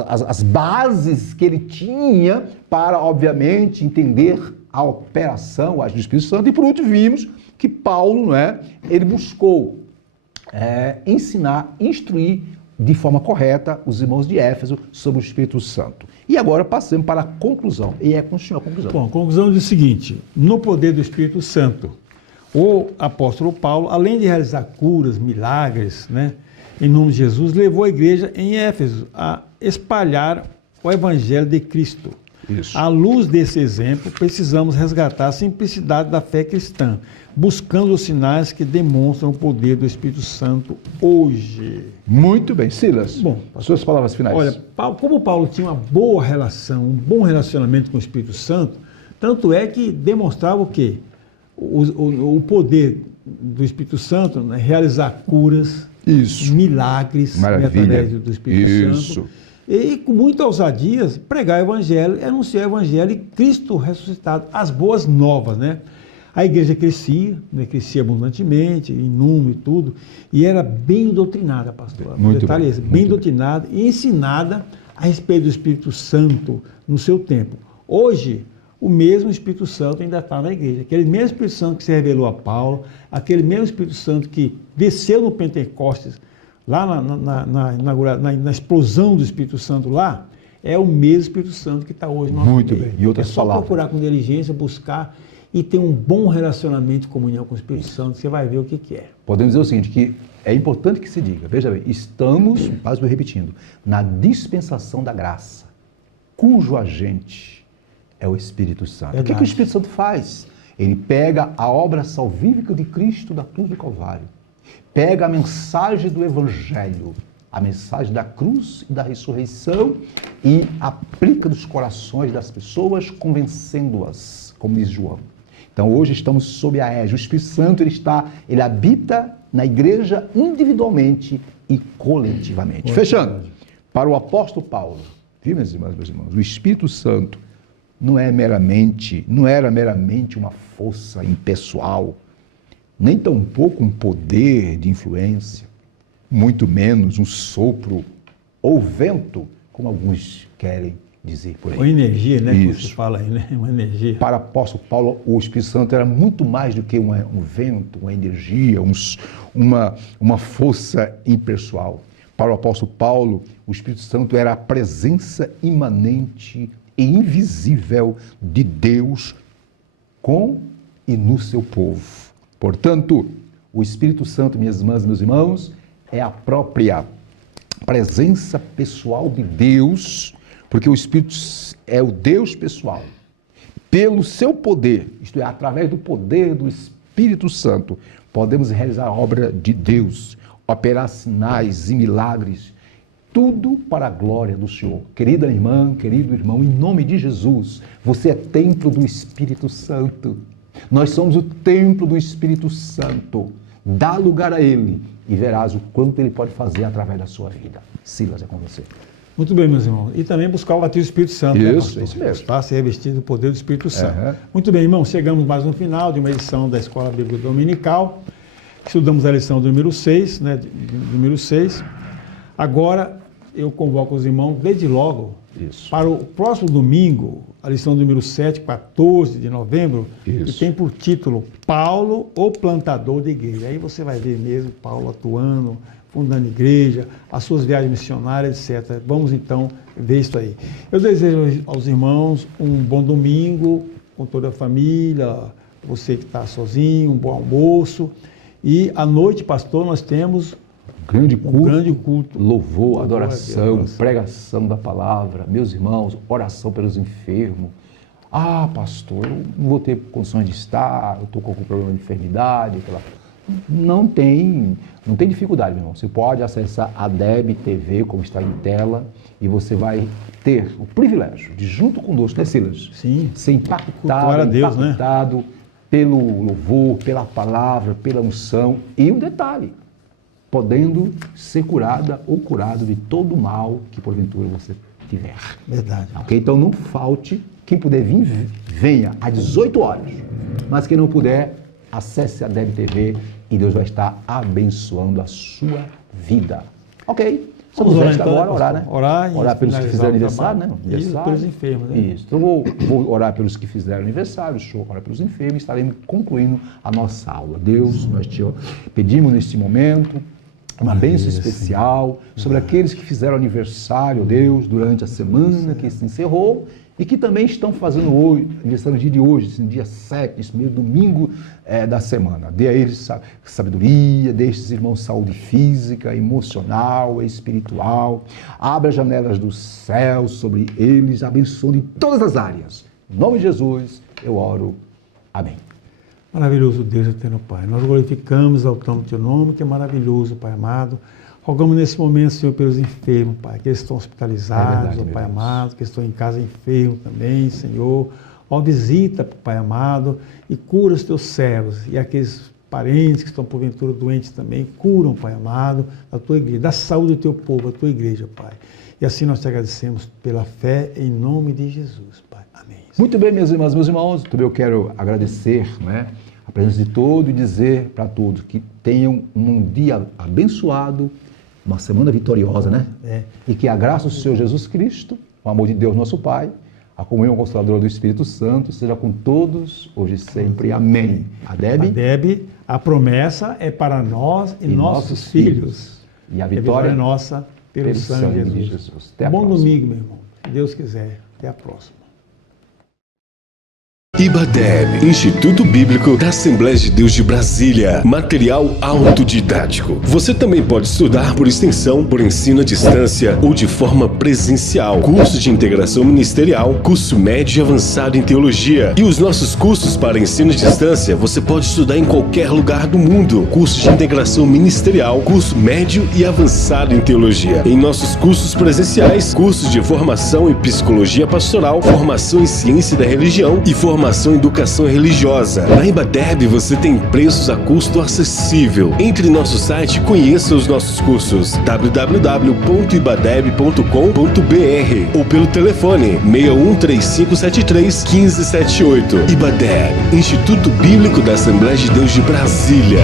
as bases que ele tinha para, obviamente, entender a operação, a agir do Espírito Santo. E por último, vimos que Paulo, ele buscou ensinar, instruir de forma correta os irmãos de Éfeso sobre o Espírito Santo. E agora passamos para a conclusão. E continua a conclusão. Bom, a conclusão diz o seguinte: no poder do Espírito Santo, o apóstolo Paulo, além de realizar curas, milagres, em nome de Jesus, levou a igreja em Éfeso a espalhar o evangelho de Cristo. Isso. À luz desse exemplo, precisamos resgatar a simplicidade da fé cristã, buscando os sinais que demonstram o poder do Espírito Santo hoje. Muito bem. Silas, Bom, as suas palavras finais. Olha, como Paulo tinha uma boa relação, um bom relacionamento com o Espírito Santo, tanto é que demonstrava o quê? O poder do Espírito Santo, realizar curas, isso, milagres, através do Espírito isso. Santo. E com muita ousadia, pregar o evangelho, anunciar o evangelho e Cristo ressuscitado, as boas novas, A igreja crescia abundantemente, em número e tudo, e era bem doutrinada, pastor. Muito detalhe bem, esse, bem doutrinada e ensinada a respeito do Espírito Santo no seu tempo. Hoje, o mesmo Espírito Santo ainda está na igreja. Aquele mesmo Espírito Santo que se revelou a Paulo, aquele mesmo Espírito Santo que desceu no Pentecostes, lá na explosão do Espírito Santo lá, é o mesmo Espírito Santo que está hoje no nosso meio. Muito bem. E outras palavras. É só procurar com diligência, buscar e ter um bom relacionamento e comunhão com o Espírito Santo, você vai ver o que é. Podemos dizer o seguinte, que é importante que se diga, veja bem, estamos, quase me repetindo, na dispensação da graça, cujo agente é o Espírito Santo. O que o Espírito Santo faz? Ele pega a obra salvífica de Cristo da cruz do Calvário pega a mensagem do Evangelho, a mensagem da cruz e da ressurreição e aplica nos corações das pessoas, convencendo-as, como diz João. Então hoje estamos sob a égide. O Espírito Santo ele habita na igreja individualmente e coletivamente. Fechando, para o apóstolo Paulo, viu, meus irmãos, o Espírito Santo não era meramente uma força impessoal, nem tampouco um poder de influência, muito menos um sopro ou vento, como alguns querem dizer por aí. Uma energia, né? Isso. Que você fala aí, né? Uma energia. Para o apóstolo Paulo, o Espírito Santo era muito mais do que um vento, uma energia, uma força impessoal. Para o apóstolo Paulo, o Espírito Santo era a presença imanente e invisível de Deus com e no seu povo. Portanto, o Espírito Santo, minhas irmãs e meus irmãos, é a própria presença pessoal de Deus, porque o Espírito é o Deus pessoal. Pelo seu poder, isto é, através do poder do Espírito Santo, podemos realizar a obra de Deus, operar sinais e milagres, tudo para a glória do Senhor. Querida irmã, querido irmão, em nome de Jesus, você é templo do Espírito Santo. Nós somos o templo do Espírito Santo. Dá lugar a Ele e verás o quanto Ele pode fazer através da sua vida. Silas, é com você. Muito bem, meus irmãos. E também buscar o batismo do Espírito Santo. Isso, né, isso mesmo. Está se revestido do poder do Espírito Santo. Uhum. Muito bem, irmãos. Chegamos mais no final de uma edição da Escola Bíblica Dominical. Estudamos a lição do número 6, né? Número 6. Agora, eu convoco os irmãos, desde logo, para o próximo domingo, a lição do número 7, 14 de novembro, que tem por título Paulo, o plantador de igreja. Aí você vai ver mesmo Paulo atuando, fundando igreja, as suas viagens missionárias, etc. Vamos então ver isso aí. Eu desejo aos irmãos um bom domingo, com toda a família, você que está sozinho, um bom almoço. E à noite, pastor, nós temos grande culto, louvor, adoração, pregação da palavra. Meus irmãos, oração pelos enfermos. Ah, pastor, eu não vou ter condições de estar, eu estou com algum problema de enfermidade. Não tem dificuldade, meu irmão. Você pode acessar a DEB TV, como está em tela, e você vai ter o privilégio de, junto conosco, né, Silas? Sim. Ser impactado pelo louvor, pela palavra, pela unção. E um detalhe, podendo ser curada ou curado de todo o mal que porventura você tiver. Verdade. Ok? Então não falte. Quem puder vir, venha às 18 horas. Mas quem não puder, acesse a DEB TV e Deus vai estar abençoando a sua vida. Ok? Vamos orar então, agora, orar, né? Orar pelos que fizeram aniversário, né? Isso, pelos enfermos, né? Isso. Então vou orar pelos que fizeram aniversário, o senhor ora pelos enfermos, estaremos concluindo a nossa aula. Deus, nós te pedimos neste momento uma bênção especial sobre aqueles que fizeram aniversário, Deus, durante a semana que se encerrou e que também estão fazendo hoje, aniversário no dia de hoje, esse dia 7, esse primeiro domingo da semana. Dê a eles sabedoria, dê a estes irmãos saúde física, emocional, espiritual. Abra as janelas do céu sobre eles, abençoe em todas as áreas. Em nome de Jesus, eu oro. Amém. Maravilhoso Deus, eterno Pai. Nós glorificamos, exaltamos o Teu nome, que é maravilhoso, Pai amado. Rogamos nesse momento, Senhor, pelos enfermos, Pai, que eles estão hospitalizados, ó Pai amado, que estão em casa enfermos também, Senhor. Ó, visita, Pai amado, e cura os Teus servos e aqueles parentes que estão porventura doentes também, curam, Pai amado, a Tua igreja, dá saúde ao Teu povo, a Tua igreja, Pai. E assim nós te agradecemos pela fé, em nome de Jesus, Pai. Amém. Muito bem, minhas irmãs, meus irmãos, também eu quero agradecer, a presença de todos e dizer para todos que tenham um dia abençoado, uma semana vitoriosa, E que a graça do Senhor Jesus Cristo, o amor de Deus nosso Pai, a comunhão consoladora do Espírito Santo, seja com todos, hoje e sempre. Amém. A DEB, a promessa é para nós e nossos filhos. E a vitória é nossa pelo sangue de Jesus. Até a Bom próxima. domingo, meu irmão. Se Deus quiser. Até a próxima. IBADEB, Instituto Bíblico da Assembleia de Deus de Brasília. Material autodidático. Você também pode estudar por extensão, por ensino à distância ou de forma presencial. Curso de integração ministerial, curso médio e avançado em teologia. E os nossos cursos para ensino à distância, você pode estudar em qualquer lugar do mundo. Curso de integração ministerial, curso médio e avançado em teologia. Em nossos cursos presenciais, cursos de formação em psicologia pastoral, formação em ciência da religião e formação em educação religiosa. Na IBADEB você tem preços a custo acessível. Entre em nosso site e conheça os nossos cursos www.ibadeb.com.br ou pelo telefone 613573 1578. IBADEB, Instituto Bíblico da Assembleia de Deus de Brasília.